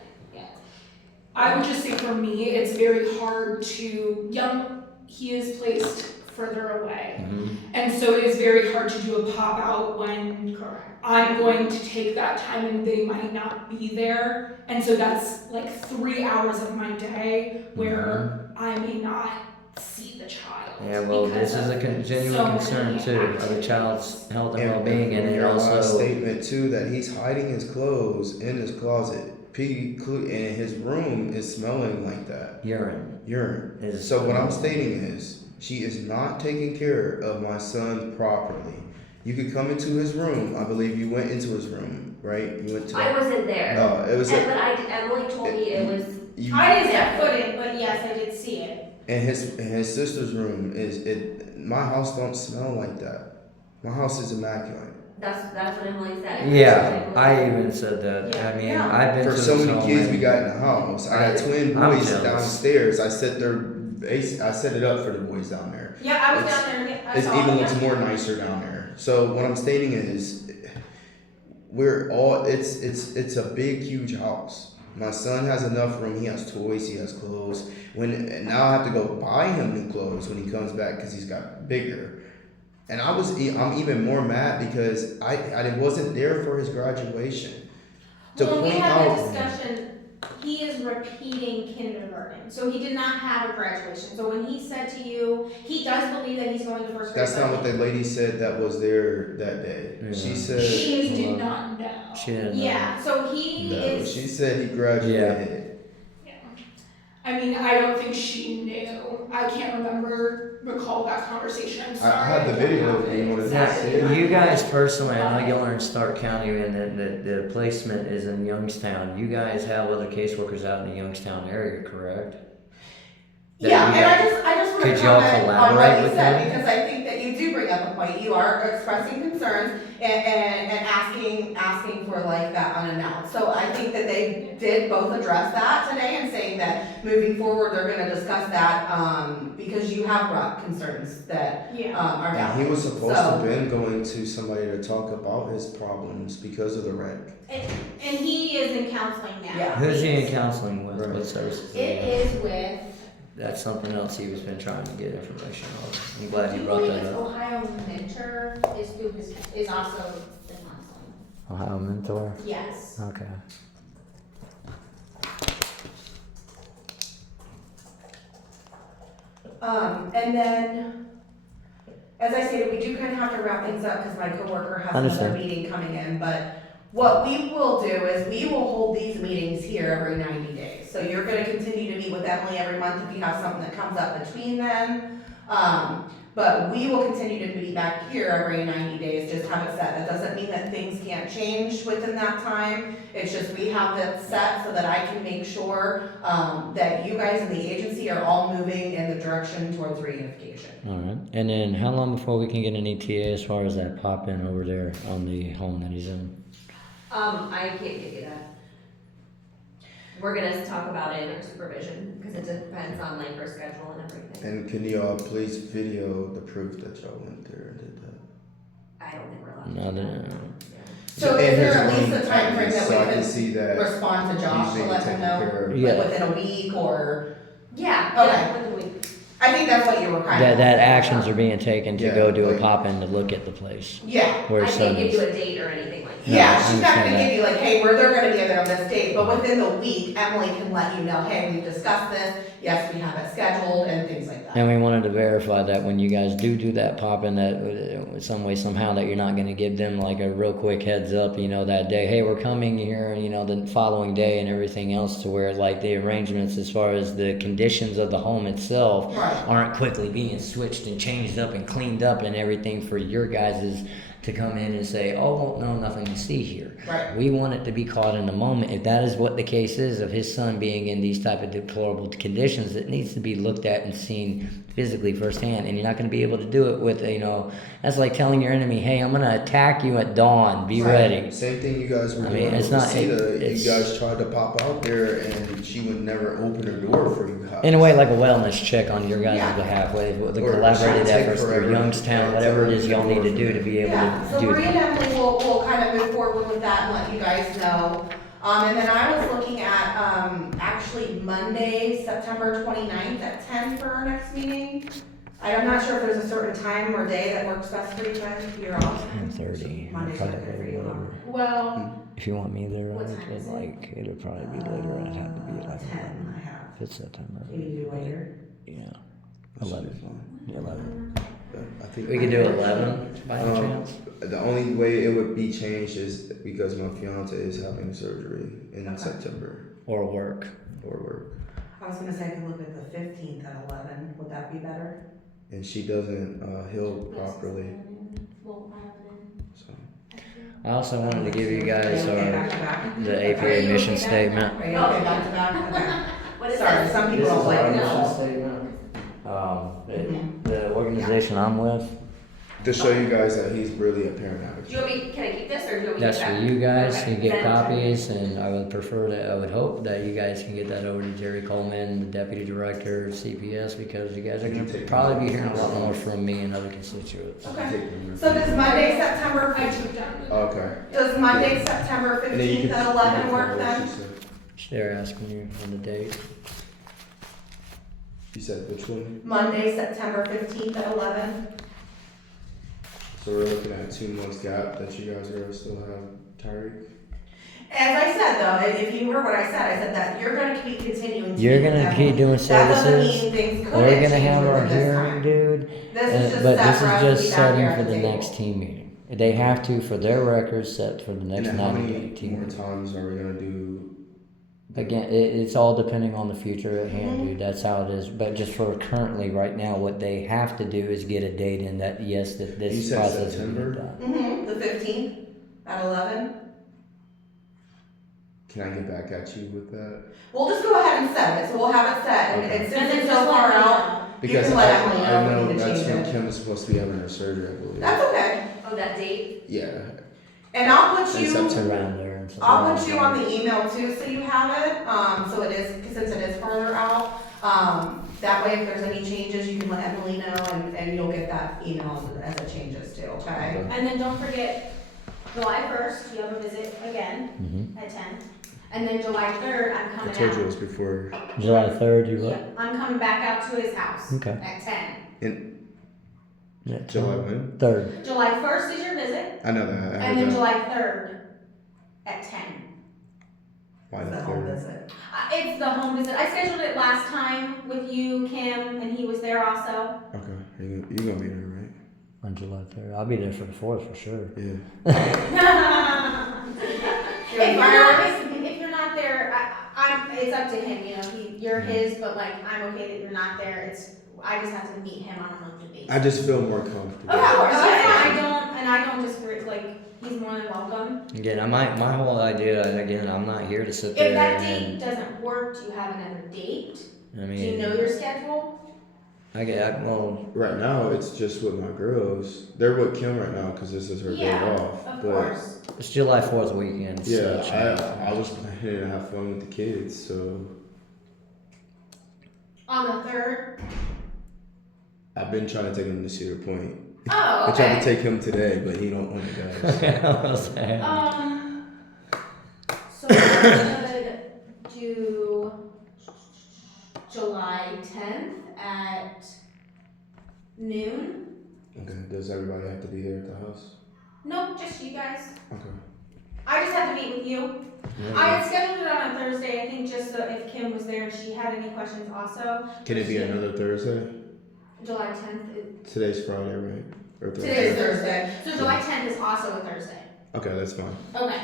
I would just say for me, it's very hard he is placed further away. Mhm. And so it is very hard to do a pop out when I'm going to take that time and they might not be there. And so that's like 3 hours of my day where I may not see the child. Yeah, well, because this is a of genuine so many concern too, of the activities. child's health and And well-being, and from it your last also, statement too, that he's hiding his clothes in his closet. And his room is smelling like that. Urine. is. So what I'm stating is, she is not taking care of my son properly. You could come into his room. I believe you went into his room, right? You went to. I wasn't there. No, it was. Emily told me it was. You, I didn't set foot in, but yes, I did see it. and his sister's room is it. My house don't smell like that. My house is immaculate. That's what Emily said. Yeah, I even said that. Yeah. I mean, Yeah. I've been For to so this many home kids and- we got in the house. I got twin I'm boys jealous. downstairs. I set it up for the boys down there. Yeah, I was It's- down there. I It saw even it. looks more nicer down there. So what I'm stating is, it's a big, huge house. My son has enough room. He has toys. He has clothes. Now I have to go buy him new clothes when he comes back because he's got bigger. And I'm even more mad because I wasn't there for his graduation. To Well, when we point had out, that discussion, he is repeating kindergarten, so he did not have a graduation. So when he said to you, he does believe that he's going to first grade. that's not what the lady said that was there that day. Yeah. She said, She did not know. She didn't know. Yeah, so he no, is. she said he graduated. Yeah. I mean, I don't think she knew. I can't recall that conversation. I'm sorry. I have the don't video have if you it. wanna see Now, it. you guys personally, I know y'all are in Stark County and the placement is in Youngstown. You guys have other caseworkers out in the Youngstown area, correct? That Yeah, you and I just want Could to y'all comment on collaborate what you with said, them? because I think that you do bring up a point. You are expressing concerns and asking for like that unannounced. So I think that they did both address that today and saying that moving forward, they're gonna discuss that, because you have brought concerns that, Yeah. are And valid. he was supposed So- to have been going to somebody to talk about his problems because of the wreck. And he is in counseling now. Yeah. Who's he in counseling with? Right. What services? It is with, That's something else he was been trying to get information on. I'm I glad do you brought believe that it's up. Ohio Mentor is through his, is also in counseling. Ohio Mentor? Yes. Okay. And then, as I stated, we do kind of have to wrap things up because my coworker has another Understand. meeting coming in, but what we will do is we will hold these meetings here every 90 days. So you're gonna continue to meet with Emily every month if you have something that comes up between then. But we will continue to meet back here every 90 days, just have it set. That doesn't mean that things can't change within that time. It's just we have that set so that I can make sure that you guys in the agency are all moving in the direction towards reunification. All right. And then how long before we can get an ETA as far as that pop in over there on the home that he's in? I can't give you that. We're gonna talk about it in our supervision, because it depends on like our schedule and everything. And can y'all please video the proof that y'all went there and did that? I don't think we're allowed to No, do that. no. So And is there his at least room, a time frame that so I we can can see that respond to Josh he's to being let him taken know? care of. Yeah. Like within a week or, Yeah, Okay. yeah, within a week. I think that's what you were kind of. That actions are being taken to Yeah, go do a like- pop in to look at the place Yeah, where I his can't son give you is. a date or anything like that. yeah, I she's not understand gonna that. give you like, hey, they're gonna be there on this date, but within the week, Emily can let you know, hey, we've discussed this, yes, we have it scheduled, and things like that. And we wanted to verify that when you guys do that pop in, that some way, somehow, that you're not going to give them like a real quick heads up, that day, hey, we're coming here, the following day and everything else, to where like the arrangements as far as the conditions of the home itself Right. aren't quickly being switched and changed up and cleaned up and everything for your guys' to come in and say, oh, no, nothing to see here. Right. We want it to be caught in the moment. If that is what the case is of his son being in these type of deplorable conditions, it needs to be looked at and seen physically firsthand. And you're not going to be able to do it with, that's like telling your enemy, hey, I'm going to attack you at dawn. Be Right. ready. Same thing you guys were I doing mean, it's with not- Sita. it's- You guys tried to pop out there and she would never open her door for you guys. In a way, like a wellness check on your guys' Yeah. behalf, with the Or collaborated take efforts forever through Youngstown, to whatever it open is the y'all need door to for do you. to be able Yeah, to so do Maria that. and Emily will kind of move forward with that and let you guys know. And then I was looking at, actually Monday, September 29th at 10 for our next meeting. I'm not sure if there's a certain time or day that works best for you guys, if you're off. 10:30. Monday's Probably not good for you, huh? later. Well, If you want me there, What it'd time be is it? like it'd probably be later. I'd have to be like 10 I have. if it's September. Can you do later? Yeah. That should 11. be fine. 11. I think We could do 11 by any chance. The only way it would be changed is because my fiance is having surgery in Okay. September Or work. or work, I was gonna say I could look at the 15th at 11, would that be better? and she doesn't heal Yes, properly. Well, I have it So in. I also wanted to give you guys Okay, our back to back? the APA mission statement. Are you okay back to back? Okay. What is Sorry, this? some people This is don't like our to mission know. statement. Mhm. The organization I'm with, to show you guys that he's really a parent advocate. Do you want me, can I keep this or do you want me to that's get for that? you guys. Okay. You get Then- copies, and I would prefer that. I would hope that you guys can get that over to Jerry Coleman, the deputy director of CPS, because you guys are going to probably be hearing a lot more from me and other constituents. Okay. So does Monday, September I 15th, took down the. Okay. does Monday, September And then you 15th can- at you 11 can work follow what then? she said. They're asking you on the date. You said which one? Monday, September 15th at 11? So we're looking at 2 months gap that you guys are gonna still have Tyreek. As I said though, if you heard what I said that you're gonna keep continuing to. You're meet gonna them. keep doing That doesn't services. mean things couldn't We're gonna change have our within this hearing, time. dude. This is just But set this for us is to just be back setting here for at the table. next team meeting. They have to, for their records, set for the And next then how 90 many day team more meeting. times are we gonna do? Again, it's all depending on the future at hand, Mhm. dude. That's how it is. But just for currently, right now, what they have to do is get a date in that yes, that this You said process September? is done. The 15th at 11? Can I get back at you with that? We'll just go ahead and set it, so we'll have it set, and Okay. and since And then it's just so let far me out, know. you Because can let Emily I know if know we need to that's change when it. Kim is supposed to be having her surgery, I believe. That's okay. Oh, that date? Yeah. And I'll put In you, September. Around there. And stuff. I'll put you on the email too, so you have it, so it is, since it is further out. That way if there's any changes, you can let Emily know, and you'll get that email as it changes too, okay? Okay. And then don't forget, July 1st, you have a visit again Mhm. at 10. And then July 3rd, I'm I coming told you it out. was before. July 3rd, you Yeah, what? I'm coming back out to his house Okay. at 10. Yeah, July when? 3rd. July 1st is your visit, I know that. I and heard then that. July 3rd at 10. Why the The home third? visit. It's the home visit. I scheduled it last time with you, Kim, and he was there also. Okay. You gonna be there, right? On July 3rd. I'll be there for the 4th for sure. Yeah. If you're not there, it's up to him, you know, you're his, but like, I'm okay that you're not there, I just have to meet him on a monthly basis. I just feel more comfortable. Okay. Of course, Yeah. I don't disagree, like, he's more than welcome. Again, my whole idea, and again, I'm not here to sit If there that date and, doesn't work, do you have another date? I Do you mean, know your schedule? well, Right now, it's just with my girls. They're with Kim right now because this is her day Yeah, off. Of but course. it's July 4th weekend. yeah, so I was planning to have fun with the kids, so On the 3rd? I've been trying to take him to Cedar Point. Oh, I tried to okay. take him today, but he don't want to go. I was saying. So we could do July 10th at noon? Okay, does everybody have to be there at the house? Nope, just you guys. Okay. I just have to meet with you. I had scheduled it on a Thursday, I think just so if Kim was there and she had any questions also. Can it be another Thursday? July 10th, Today's Friday, right? Or Thursday? Today's Thursday. so July 10th is also a Thursday. Okay, that's fine. Okay.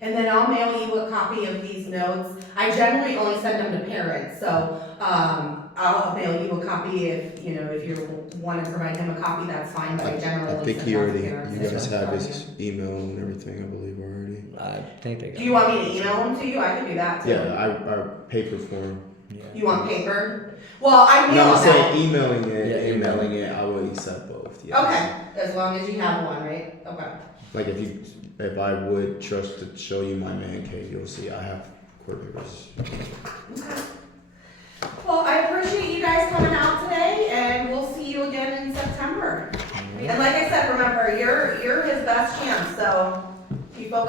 And then I'll mail you a copy of these notes. I generally only send them to parents, so, I'll mail you a copy if you want to provide him a copy, that's fine, but I generally I only think send he them to already. parents. You guys have Yeah. his email and everything, I believe already. I think they got Do you want me to email them to you? I can do that too. Yeah, our paper form. Yeah. You want paper? Well, I No, mail I'm them saying out. emailing it. Yeah, emailing it. I will accept both. Yes. Okay, as long as you have one, right? Okay. Like if I would trust to show you my man cave, you'll see I have court papers. Well, I appreciate you guys coming out today, and we'll see you again in September. And like I said, remember, you're his best chance, so